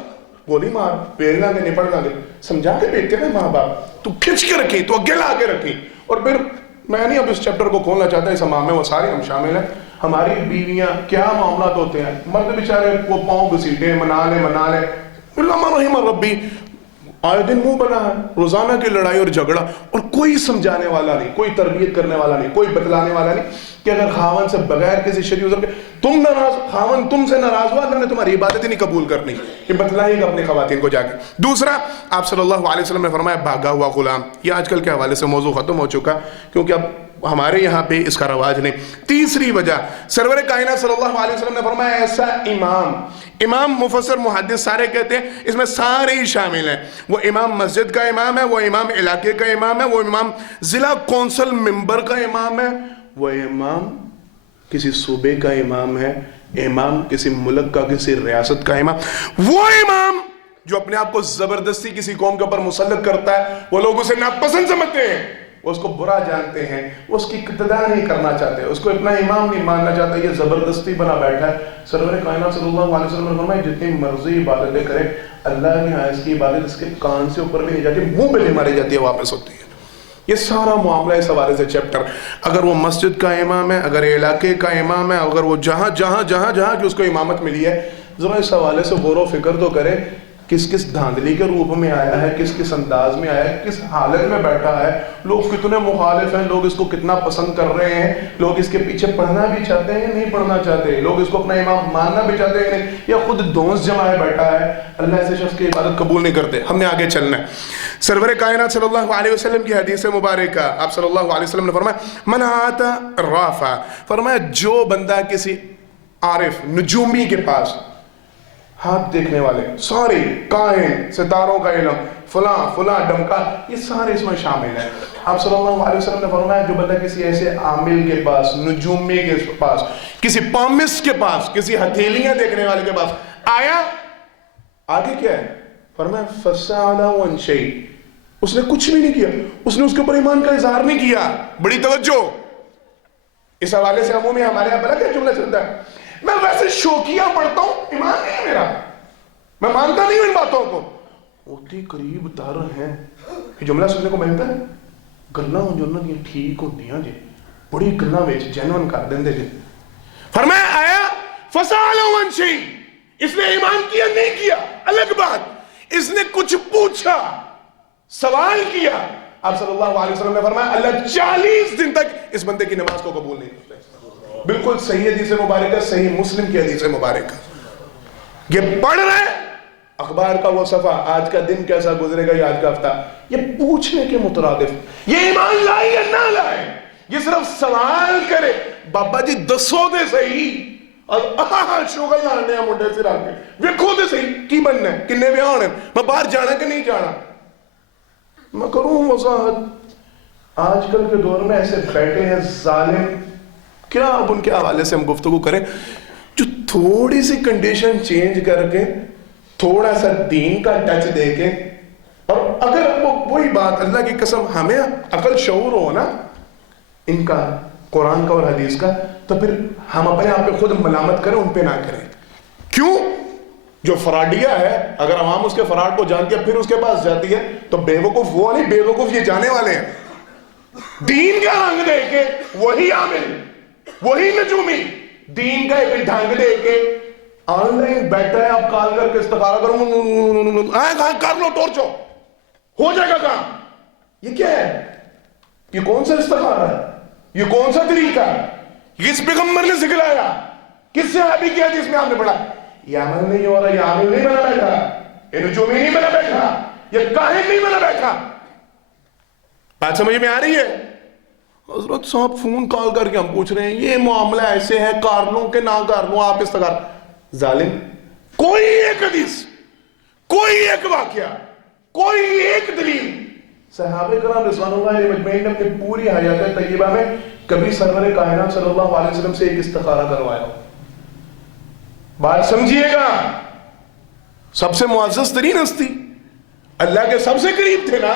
گولی مار، پیر لا کے نپٹ لا کے سمجھا کے بھیجتے ہیں ماں باپ. تو کھنچ کے رکھی، تو اگے لا کے رکھی. اور پھر میں نہیں اب اس چیپٹر کو کھولنا چاہتا، اس امام میں وہ سارے ہم شامل ہیں. ہماری بیویاں کیا معاملات ہوتے ہیں، مرد بیچارے وہ پاؤں گھسیٹے منا لے اللہ رحم ربی، آئے دن منہ بنا ہے، روزانہ کی لڑائی اور جھگڑا، اور کوئی سمجھانے والا نہیں، کوئی تربیت کرنے والا نہیں، کوئی بتلانے والا نہیں کہ اگر خاوند سے بغیر کسی شرعی عذر کے تم ناراض، خاوند تم سے ناراض ہوا، اللہ نے تمہاری عبادت ہی نہیں قبول کرنی. یہ بتلائیے گا اپنی خواتین کو جا کے. دوسرا، آپ صلی اللہ علیہ وسلم نے فرمایا بھاگا ہوا غلام. یہ آج کل کے حوالے سے موضوع ختم ہو چکا کیونکہ اب ہمارے یہاں پہ اس کا رواج نہیں. تیسری وجہ، سرور کائنات صلی اللہ علیہ وسلم نے فرمایا ایسا امام مفسر محدث سارے کہتے ہیں اس میں سارے ہی شامل ہیں. وہ امام مسجد کا امام ہے، وہ امام علاقے کا امام ہے، وہ امام ضلع کونسل ممبر کا امام ہے، وہ امام کسی صوبے کا امام ہے، امام کسی ملک کا، کسی ریاست کا امام، وہ امام جو اپنے آپ کو زبردستی کسی قوم کے اوپر مسلط کرتا ہے. وہ لوگ اسے ناپسند سمجھتے ہیں، وہ اس کو برا جانتے ہیں، وہ اس کی اقتداء نہیں کرنا چاہتے، اس کو اپنا امام نہیں ماننا چاہتا، یہ زبردستی بنا بیٹھا ہے. سرور کائنات صلی اللہ علیہ وسلم نے فرمایا جتنی مرضی عبادتیں کرے اللہ کے ہاں اس کی عبادت اس کے کان سے اوپر بھی نہیں جاتی، منہ پہ نہیں ماری جاتی ہے، واپس ہوتی ہے. یہ سارا معاملہ اس حوالے سے چیپٹر، اگر وہ مسجد کا امام ہے، اگر علاقے کا امام ہے، اگر وہ جہاں کی اس کو امامت ملی ہے، ذرا اس حوالے سے غور و فکر تو کرے. کس کس دھاندلی کے روپ میں آیا ہے، کس کس انداز میں آیا ہے، کس حالت میں بیٹھا ہے، لوگ کتنے مخالف ہیں، لوگ اس کو کتنا پسند کر رہے ہیں، لوگ اس کے پیچھے پڑھنا بھی چاہتے ہیں نہیں پڑھنا چاہتے، لوگ اس کو اپنا امام ماننا بھی چاہتے ہیں نہیں، یا خود دونس جمائے بیٹھا ہے۔ اللہ ایسے شخص کی عبادت قبول نہیں کرتے۔ ہم نے آگے چلنا ہے۔ سرور کائنات صلی اللہ علیہ وسلم کی حدیث مبارکہ، آپ صلی اللہ علیہ وسلم نے فرمایا من آتا رافع، فرمایا جو بندہ کسی عارف نجومی کے پاس، ہاتھ دیکھنے والے سارے کائن، ستاروں کا علم، فلاں فلاں ڈمکا، یہ سارے اس میں شامل ہیں۔ آپ صلی اللہ علیہ وسلم نے فرمایا جو بندہ کسی ایسے عامل کے پاس، نجومی کے پاس، کسی پامس کے پاس، کسی ہتھیلیاں دیکھنے والے کے پاس آیا، آگے کیا ہے؟ فرمایا فَسَأَلَ عَنْ شَيْءٍ، اس نے کچھ بھی نہیں کیا، اس نے اس کے اوپر ایمان کا اظہار نہیں کیا۔ بڑی توجہ، اس حوالے سے عمومی ہمارے یہاں بڑا کیا جملہ چلتا ہے، میں ویسے شوقیہ پڑھتا ہوں، ایمان نہیں ہے میرا، میں مانتا نہیں ہوں ان باتوں کو۔ ہوتی قریب تر ہیں، یہ جملہ سننے کو ملتا ہے، گلاں جو نہ یہ ٹھیک ہوتی ہیں جی، بڑی گلاں وچ جینون کر دیندے جی۔ فرمایا آیا فَسَأَلَ عَنْ شَيْءٍ، اس نے ایمان کیا نہیں کیا الگ بات، اس نے کچھ پوچھا، سوال کیا، آپ صلی اللہ علیہ وسلم نے فرمایا اللہ 40 دن تک اس بندے کی نماز کو قبول نہیں کرتے۔ بالکل صحیح حدیث مبارکہ، صحیح مسلم کی حدیث مبارکہ۔ یہ پڑھ رہے اخبار کا وہ صفحہ، آج کا دن کیسا گزرے گا، یہ آج کا ہفتہ، یہ پوچھنے کے مترادف، یہ ایمان لائے یا نہ لائے، یہ صرف سوال کرے بابا جی دسو دے صحیح، اور شوگل لانے ہیں منڈے سے رکھ کے ویکھو دے صحیح کی بننا ہے، کنے بھی آنے میں باہر جانا کہ نہیں جانا۔ میں کروں وضاحت، آج کل کے دور میں ایسے بیٹھے ہیں ظالم، کیا اب ان کے حوالے سے ہم گفتگو کریں، جو تھوڑی سی کنڈیشن چینج کر کے تھوڑا سا دین کا ٹچ دے کے، اور اگر وہ وہی بات اللہ کی قسم ہمیں عقل شعور ہو نا ان کا، قرآن کا اور حدیث کا، تو پھر ہم اپنے آپ پہ خود ملامت کریں، ان پہ نہ کریں۔ کیوں؟ جو فراڈیا ہے، اگر عوام اس کے فراڈ کو جانتی ہے پھر اس کے پاس جاتی ہے، تو بے وقوف وہ نہیں، بے وقوف یہ جانے والے ہیں۔ دین کا رنگ دے کے وہی عامل، وہی نجومی، دین کا ایک ڈھنگ دے کے آن لائن بیٹھا ہے، آپ کال کر کے استخارہ کرو، کر لو ٹورچو، ہو جائے گا کام۔ یہ کیا ہے؟ یہ کون سا استخارہ ہے؟ یہ کون سا طریقہ ہے؟ کس پیغمبر نے سکھلایا؟ کس صحابی کی حدیث میں آپ نے پڑھا؟ یہ عمل نہیں ہو رہا، یہ عامل نہیں بنا بیٹھا، یہ نجومی نہیں بنا بیٹھا، یہ کاہن نہیں بنا بیٹھا۔ بات سمجھ میں آ رہی ہے؟ حضرت صاحب فون کال کر کے ہم پوچھ رہے ہیں یہ معاملہ ایسے ہے، کار لوں کہ نہ کر لوں، آپ استخارہ۔ ظالم، کوئی ایک حدیث، کوئی ایک واقعہ، کوئی ایک دلیل صحابہ کرام رضوان اللہ علیہ مجمعین نے اپنی پوری حیات طیبہ میں کبھی سرور کائنات صلی اللہ علیہ وسلم سے ایک استخارہ کروایا ہو؟ بات سمجھیے گا، سب سے معزز ترین ہستی، اللہ کے سب سے قریب تھے نا،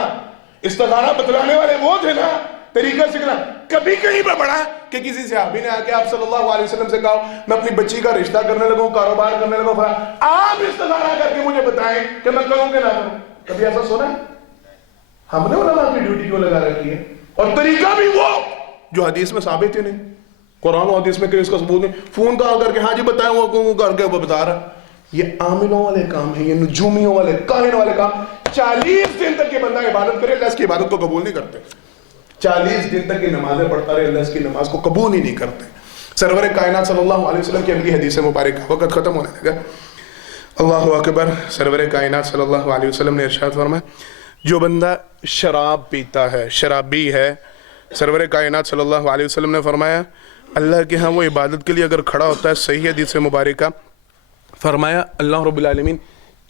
استخارہ بتلانے والے وہ تھے نا، طریقہ سکھلا۔ کبھی کہیں پہ پڑھا کہ کسی صحابی نے آ کے آپ صلی اللہ علیہ وسلم سے کہا میں اپنی بچی کا رشتہ کرنے لگوں، کاروبار کرنے لگوں، آپ استخارہ کر کے مجھے بتائیں کہ میں کروں کہ نہ کروں؟ کبھی ایسا سنا ہے؟ ہم نے علماء کی ڈیوٹی کیوں لگا رکھی ہے؟ اور طریقہ بھی وہ جو حدیث میں ثابت ہی نہیں، قرآن و حدیث میں کہ اس کا ثبوت نہیں، فون کال کر کے ہاں جی بتائیں، وہ کر کے وہ بتا رہا۔ یہ عاملوں والے کام ہیں، یہ نجومیوں والے، کاہن والے کام۔ 40 دن تک یہ بندہ عبادت کرے، اللہ اس کی عبادت کو قبول نہیں کرتے۔ 40 دن تک یہ نمازیں پڑھتا رہے، اللہ اس کی نماز کو قبول ہی نہیں کرتے۔ سرور کائنات صلی اللہ علیہ وسلم کی اگلی حدیث مبارکہ، وقت ختم ہونے لگا، اللہ اکبر۔ سرور کائنات صلی اللہ علیہ وسلم نے ارشاد فرمایا جو بندہ شراب پیتا ہے، شرابی ہے، سرور کائنات صلی اللہ علیہ وسلم نے فرمایا اللہ کے ہاں وہ عبادت کے لیے اگر کھڑا ہوتا ہے، صحیح حدیث مبارکہ، فرمایا اللہ رب العالمین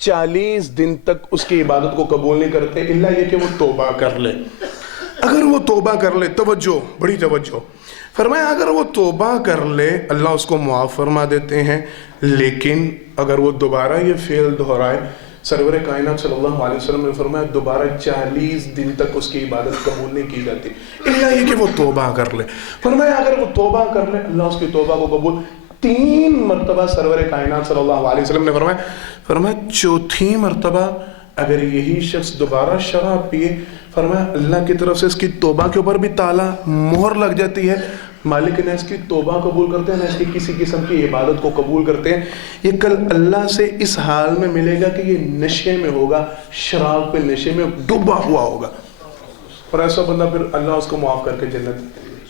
40 دن تک اس کی عبادت کو قبول نہیں کرتے الا یہ کہ وہ توبہ کر لے۔ اگر وہ توبہ کر لے، توجہ، بڑی توجہ، فرمایا اگر وہ توبہ کر لے اللہ اس کو معاف فرما دیتے ہیں، لیکن اگر وہ دوبارہ یہ فعل دہرائے، سرور کائنات صلی اللہ علیہ وسلم نے فرمایا دوبارہ 40 دن تک اس کی عبادت قبول نہیں کی جاتی الا یہ کہ وہ توبہ کر لے۔ فرمایا اگر وہ توبہ کر لے اللہ اس کی توبہ کو قبول۔ 3 مرتبہ سرور کائنات صلی اللہ علیہ وسلم نے فرمایا چوتھی مرتبہ اگر یہی شخص دوبارہ شراب پیے، فرمایا اللہ کی طرف سے اس کی توبہ کے اوپر بھی تالا مہر لگ جاتی ہے، مالک نہ اس کی توبہ قبول کرتے ہیں نہ اس کی کسی قسم کی عبادت کو قبول کرتے ہیں. یہ کل اللہ سے اس حال میں ملے گا کہ یہ نشے میں ہوگا، شراب پہ نشے میں ڈوبا ہوا ہوگا. اور ایسا بندہ پھر اللہ اس کو معاف کر کے جنت دے گی،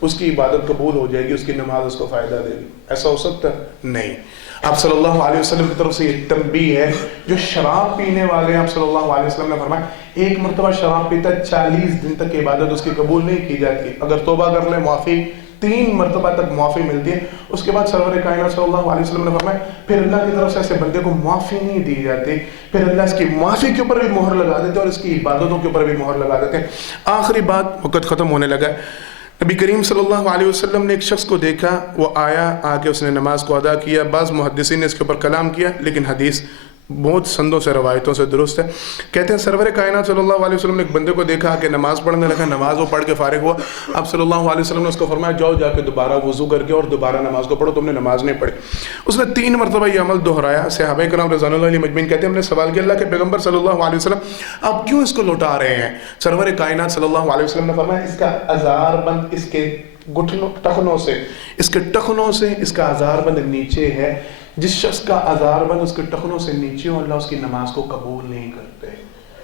اس کی عبادت قبول ہو جائے گی، اس کی نماز اس کو فائدہ دے گی. ایسا ہو سکتا ہے؟ نہیں. آپ صلی اللہ علیہ وسلم کی طرف سے یہ تنبیہ ہے. جو شراب پینے والے ہیں، آپ صلی اللہ علیہ وسلم نے فرمایا ایک مرتبہ شراب پیتا ہے 40 دن تک عبادت اس کی قبول نہیں کی جاتی. اگر توبہ کر لے معافی 3 مرتبہ تک معافی ملتی ہے. اس کے بعد سرور کائنات صلی اللہ علیہ وسلم نے فرمایا پھر اللہ کی طرف سے ایسے بندے کو معافی نہیں دی جاتی، پھر اللہ اس کی معافی کے اوپر بھی مہر لگا دیتے اور اس کی عبادتوں کے اوپر بھی مہر لگا دیتے ہیں. آخری بات، وقت ختم ہونے لگا ہے. نبی کریم صلی اللہ علیہ وسلم نے ایک شخص کو دیکھا، وہ آیا، آ کے اس نے نماز کو ادا کیا. بعض محدثین نے اس کے اوپر کلام کیا، لیکن حدیث بہت سندوں سے روایتوں سے درست ہے. کہتے ہیں سرور کائنات صلی اللہ علیہ وسلم نے ایک بندے کو دیکھا کہ نماز پڑھنے لگا. نماز وہ پڑھ کے فارغ ہوا. آپ صلی اللہ علیہ وسلم نے اس کو فرمایا جاؤ جا کے دوبارہ وضو کر کے اور دوبارہ نماز کو پڑھو، تم نے نماز نہیں پڑھی. اس نے 3 مرتبہ یہ عمل دہرایا. صحابہ کرام رضوان اللہ علیہ مجمعین کہتے ہیں ہم نے سوال کیا اللہ کے پیغمبر صلی اللہ علیہ وسلم آپ کیوں اس کو لوٹا رہے ہیں؟ سرور کائنات صلی اللہ علیہ وسلم نے فرمایا اس کا ازار بند اس کے ٹخنوں سے اس کا ازار بند نیچے ہے. جس شخص کا ازار بند اس کے ٹخنوں سے نیچے ہو، اللہ اس کی نماز کو قبول نہیں کرتے.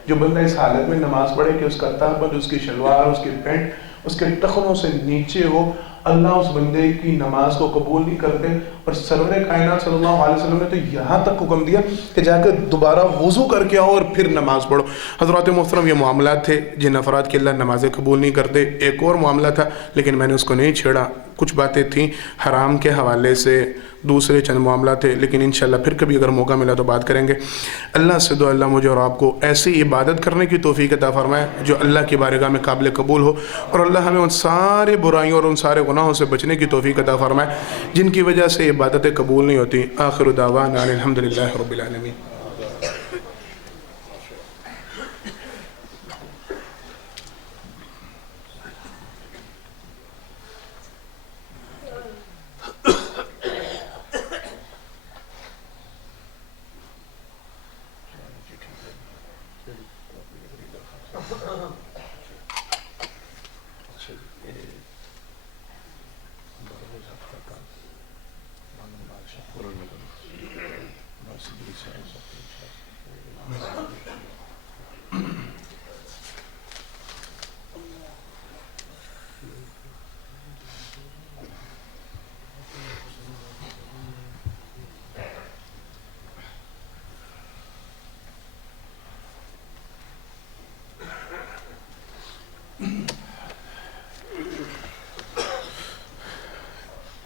جو بندہ اس حالت میں نماز پڑھے کہ اس کا تہ بند، اس کی شلوار، اس کی پینٹ اس کے ٹخنوں سے نیچے ہو، اللہ اس بندے کی نماز کو قبول نہیں کرتے. اور سرور کائنات صلی اللہ علیہ وسلم نے تو یہاں تک حکم دیا کہ جا کے دوبارہ وضو کر کے آؤ اور پھر نماز پڑھو. حضرات محترم، یہ معاملات تھے جن افراد کی اللہ نمازیں قبول نہیں کرتے. ایک اور معاملہ تھا لیکن میں نے اس کو نہیں چھیڑا. کچھ باتیں تھیں حرام کے حوالے سے، دوسرے چند معاملات تھے، لیکن انشاءاللہ پھر کبھی اگر موقع ملا تو بات کریں گے. اللہ سے دعا اللہ مجھے اور آپ کو ایسی عبادت کرنے کی توفیق عطا فرمائے جو اللہ کی بارگاہ میں قابل قبول ہو، اور اللہ ہمیں ان سارے برائیوں اور ان سارے گناہوں سے بچنے کی توفیق عطا فرمائے جن کی وجہ سے عبادتیں قبول نہیں ہوتی. آخر دعوانا الحمدللہ رب العالمین.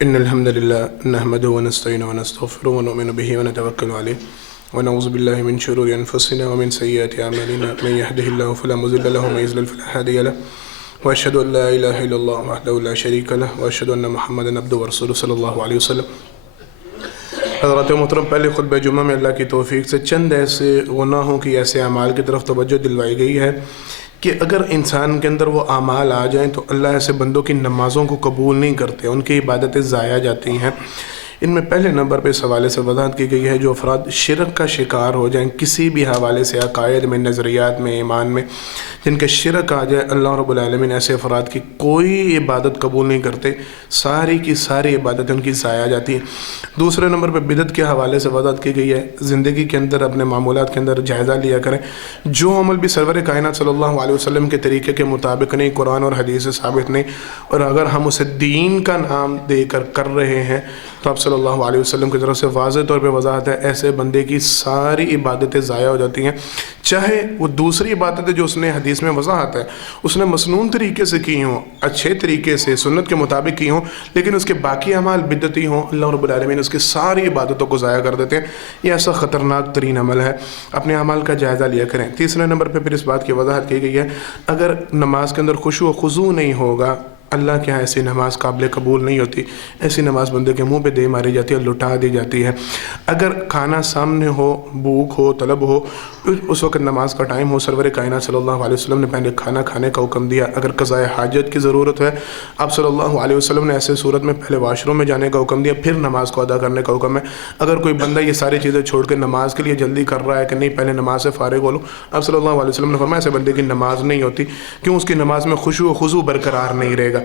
إن الحمد لله نحمده ونستعينه ونستغفره ونؤمن به ونتوكل عليه ونعوذ بالله من شرور أنفسنا ومن سيئات أعمالنا من يهده الله فلا مضل له ومن يضلل فلا هادي له وأشهد أن لا إله إلا الله وحده لا شريك له وأشهد أن محمدا عبده ورسوله صلی اللہ علیہ وسلم. حضرات محترم، پہلے خطبہ جمعہ میں اللہ کی توفیق سے چند ایسے گناہوں کی، ایسے اعمال کی طرف توجہ دلوائی گئی ہے کہ اگر انسان کے اندر وہ اعمال آ جائیں تو اللہ ایسے بندوں کی نمازوں کو قبول نہیں کرتے، ان کی عبادتیں ضائع جاتی ہیں. ان میں پہلے نمبر پہ اس حوالے سے وضاحت کی گئی ہے جو افراد شرک کا شکار ہو جائیں کسی بھی حوالے سے، عقائد میں، نظریات میں، ایمان میں، جن کے شرک آ جائے، اللہ رب العالمین ایسے افراد کی کوئی عبادت قبول نہیں کرتے، ساری کی ساری عبادتیں ان کی ضائع جاتی ہیں. دوسرے نمبر پہ بدعت کے حوالے سے وضاحت کی گئی ہے زندگی کے اندر اپنے معمولات کے اندر جائزہ لیا کریں. جو عمل بھی سرور کائنات صلی اللہ علیہ وسلم کے طریقے کے مطابق نہیں، قرآن اور حدیث سے ثابت نہیں، اور اگر ہم اسے دین کا نام دے کر رہے ہیں تو آپ صلی اللہ علیہ وسلم کی طرف سے واضح طور پہ وضاحت ہے ایسے بندے کی ساری عبادتیں ضائع ہو جاتی ہیں. چاہے وہ دوسری عبادتیں جو اس نے حدیث میں وضاحت ہے اس نے مسنون طریقے سے کی ہوں، اچھے طریقے سے سنت کے مطابق کی ہوں، لیکن اس کے باقی اعمال بدعتی ہوں، اللہ رب العالمین اس کی ساری عبادتوں کو ضائع کر دیتے ہیں. یہ ایسا خطرناک ترین عمل ہے. اپنے اعمال کا جائزہ لیا کریں. تیسرے نمبر پہ پھر اس بات کی وضاحت کی گئی ہے اگر نماز کے اندر خشوع و خضوع نہیں ہوگا، اللہ کے ہاں ایسی نماز قابل قبول نہیں ہوتی. ایسی نماز بندے کے منہ پہ دے ماری جاتی ہے، لٹا دی جاتی ہے. اگر کھانا سامنے ہو، بھوک ہو، طلب ہو، اس وقت نماز کا ٹائم ہو، سرور کائنات صلی اللہ علیہ وسلم نے پہلے کھانا کھانے کا حکم دیا. اگر قضاء حاجت کی ضرورت ہے، آپ صلی اللہ علیہ وسلم نے ایسے صورت میں پہلے واش روم میں جانے کا حکم دیا، پھر نماز کو ادا کرنے کا حکم ہے. اگر کوئی بندہ یہ ساری چیزیں چھوڑ کے نماز کے لیے جلدی کر رہا ہے کہ نہیں پہلے نماز سے فارغ ہو لوں، آپ صلی اللہ علیہ وسلم نے فرمایا ایسے بندے کی نماز نہیں ہوتی. کیوں؟ اس کی نماز میں خشوع و خضوع برقرار نہیں رہے گا.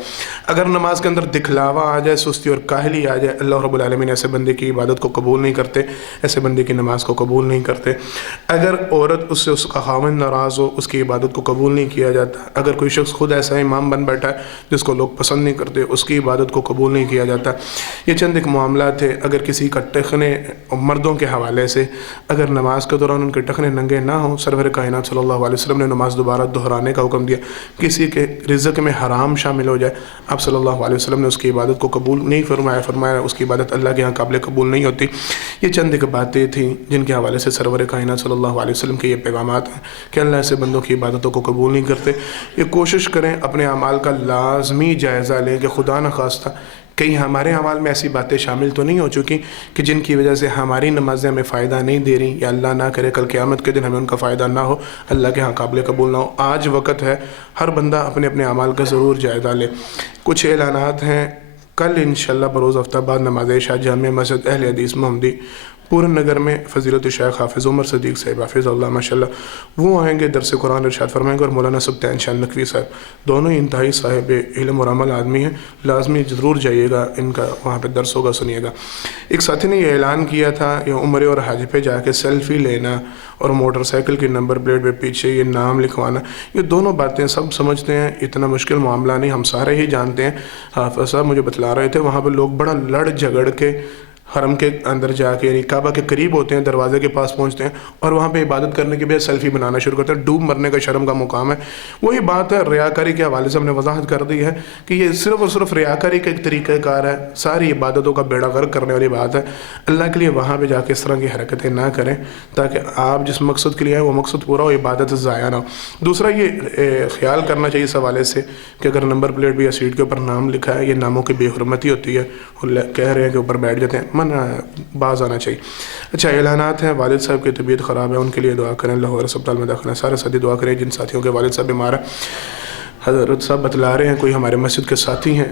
اگر نماز کے اندر دکھلاوا آ جائے، سستی اور کاہلی آ جائے، اللہ رب العالمین ایسے بندے کی عبادت کو قبول نہیں کرتے، ایسے بندے کی نماز کو قبول نہیں کرتے. اگر عورت اس سے اس کا خاوند ناراض ہو، اس کی عبادت کو قبول نہیں کیا جاتا. اگر کوئی شخص خود ایسا امام بن بیٹھا ہے جس کو لوگ پسند نہیں کرتے، اس کی عبادت کو قبول نہیں کیا جاتا. یہ چند ایک معاملات تھے. اگر کسی کا ٹخنے مردوں کے حوالے سے، اگر نماز کے دوران ان کے ٹخنے ننگے نہ ہوں، سرور کائنات صلی اللہ علیہ وسلم نے نماز دوبارہ دہرانے کا حکم دیا. کسی کے رزق میں حرام شامل ہو جائے، آپ صلی اللہ علیہ وسلم نے اس کی عبادت کو قبول نہیں فرمایا اس کی عبادت اللہ کے ہاں قابل قبول نہیں ہوتی. یہ چند ایک باتیں تھیں جن کے حوالے سے سرور کائنات صلی اللہ علیہ وسلم کے یہ پیغامات ہیں کہ اللہ ایسے بندوں کی عبادتوں کو قبول نہیں کرتے. یہ کوشش کریں اپنے اعمال کا لازمی جائزہ لیں کہ خدا نخواستہ کہیں ہمارے اعمال میں ایسی باتیں شامل تو نہیں ہو چکی کہ جن کی وجہ سے ہماری نمازیں ہمیں فائدہ نہیں دے رہی، یا اللہ نہ کرے کل قیامت کے دن ہمیں ان کا فائدہ نہ ہو، اللہ کے ہاں قابل قبول نہ ہو. آج وقت ہے ہر بندہ اپنے اپنے اعمال کا ضرور جائزہ لے. کچھ اعلانات ہیں. کل انشاءاللہ بروز ہفتہ بعد نماز عشاء جامع مسجد اہل حدیث محمدی پورن نگر میں فضیلت شیخ حافظ عمر صدیق صاحب حافظ اللہ ماشاءاللہ وہ آئیں گے، درس قرآن ارشاد فرمائیں گے. اور مولانا سبطین شاہ نقوی صاحب دونوں انتہائی صاحب علم اور عمل آدمی ہیں، لازمی ضرور جائیے گا، ان کا وہاں پہ درس ہوگا، سنیے گا. ایک ساتھی نے یہ اعلان کیا تھا یہ عمرے اور حج پہ جا کے سیلفی لینا اور موٹر سائیکل کی نمبر پلیٹ پہ پیچھے یہ نام لکھوانا، یہ دونوں باتیں سب سمجھتے ہیں، اتنا مشکل معاملہ نہیں، ہم سارے ہی جانتے ہیں. حافظ صاحب مجھے بتلا رہے تھے وہاں پہ لوگ بڑا لڑ جھگڑ کے حرم کے اندر جا کے، یعنی کعبہ کے قریب ہوتے ہیں، دروازے کے پاس پہنچتے ہیں اور وہاں پہ عبادت کرنے کے بعد سیلفی بنانا شروع کرتے ہیں. ڈوب مرنے کا شرم کا مقام ہے. وہی بات ہے ریاکاری کے حوالے سے ہم نے وضاحت کر دی ہے کہ یہ صرف اور صرف ریاکاری کا ایک طریقہ کار ہے، ساری عبادتوں کا بیڑا غرق کرنے والی بات ہے. اللہ کے لیے وہاں پہ جا کے اس طرح کی حرکتیں نہ کریں تاکہ آپ جس مقصد کے لیے آئیں وہ مقصد پورا ہو، عبادت ضائع نہ ہو. دوسرا یہ خیال کرنا چاہیے اس حوالے سے کہ اگر نمبر پلیٹ بھی یا سیٹ کے اوپر نام لکھا ہے، یہ ناموں کی بے حرمتی ہوتی ہے. کہہ رہے ہیں کہ اوپر بیٹھ جاتے ہیں، منع باز آنا چاہیے. اچھا اعلانات ہیں. والد صاحب کی طبیعت خراب ہے، ان کے لیے دعا کریں. اللہ ہسپتال میں داخل ہے، سارے ساتھی دعا کریں. جن ساتھیوں کے والد صاحب بیمار ہیں، حضرت صاحب بتلا رہے ہیں کوئی ہمارے مسجد کے ساتھی ہیں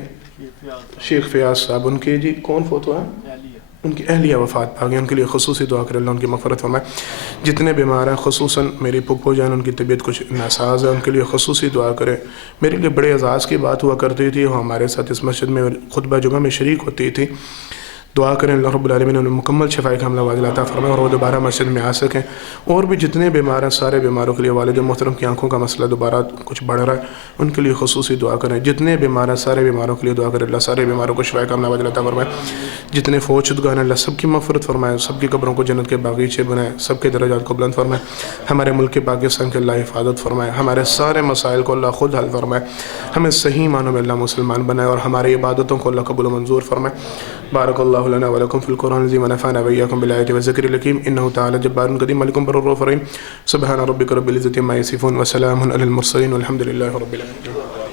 شیخ فیاض صاحب، ان کی جی کون فوت ہوا ہے؟ ان کی اہلیہ وفات پا گئی. ان کے لیے خصوصی دعا کریں، اللہ ان کی مغفرت فرمائے. جتنے بیمار ہیں خصوصاً میری پھپھو جان، ان کی طبیعت کچھ ناساز ہے، ان کے لیے خصوصی دعا کریں. میرے لیے بڑے اعزاز کی بات ہوا کرتی تھی، وہ ہمارے ساتھ اس مسجد میں خطبہ جمعہ میں شریک ہوتی تھی. دعا کریں اللہ رب العالمین انہیں مکمل شفاء کاملہ واجل عطا فرمائے اور وہ دوبارہ مسجد میں آ سکیں. اور بھی جتنے بیمار ہیں سارے بیماروں کے لیے، والد محترم کی آنکھوں کا مسئلہ دوبارہ کچھ بڑھ رہا ہے، ان کے لیے خصوصی دعا کریں. جتنے بیمار ہیں سارے بیماروں کے لیے دعا کریں، اللہ سارے بیماروں کو شفاء کاملہ واجل عطا فرمائے. جتنے فوت شدگان ہیں اللہ سب کی مغفرت فرمائے، سب کی قبروں کو جنت کے باغیچے بنائے، سب کے درجات کو بلند فرمائے. ہمارے ملک پاکستان کے اللہ حفاظت فرمائے، ہمارے سارے مسائل کو اللہ خود حل فرمائے، ہمیں صحیح معنوں میں اللہ مسلمان بنائے اور ہماری عبادتوں کو اللہ قبول و منظور فرمائے. بارک اللہ لنا ولکم فی القرآن العظیم ونفعنا وإياكم بالآيات والذکر الحکیم انہ تعالی جبار قدیم ملک بر الرؤوف الرحیم. سبحان ربک رب العزة عما یصفون وسلام علی المرسلین والحمد للہ رب العالمین.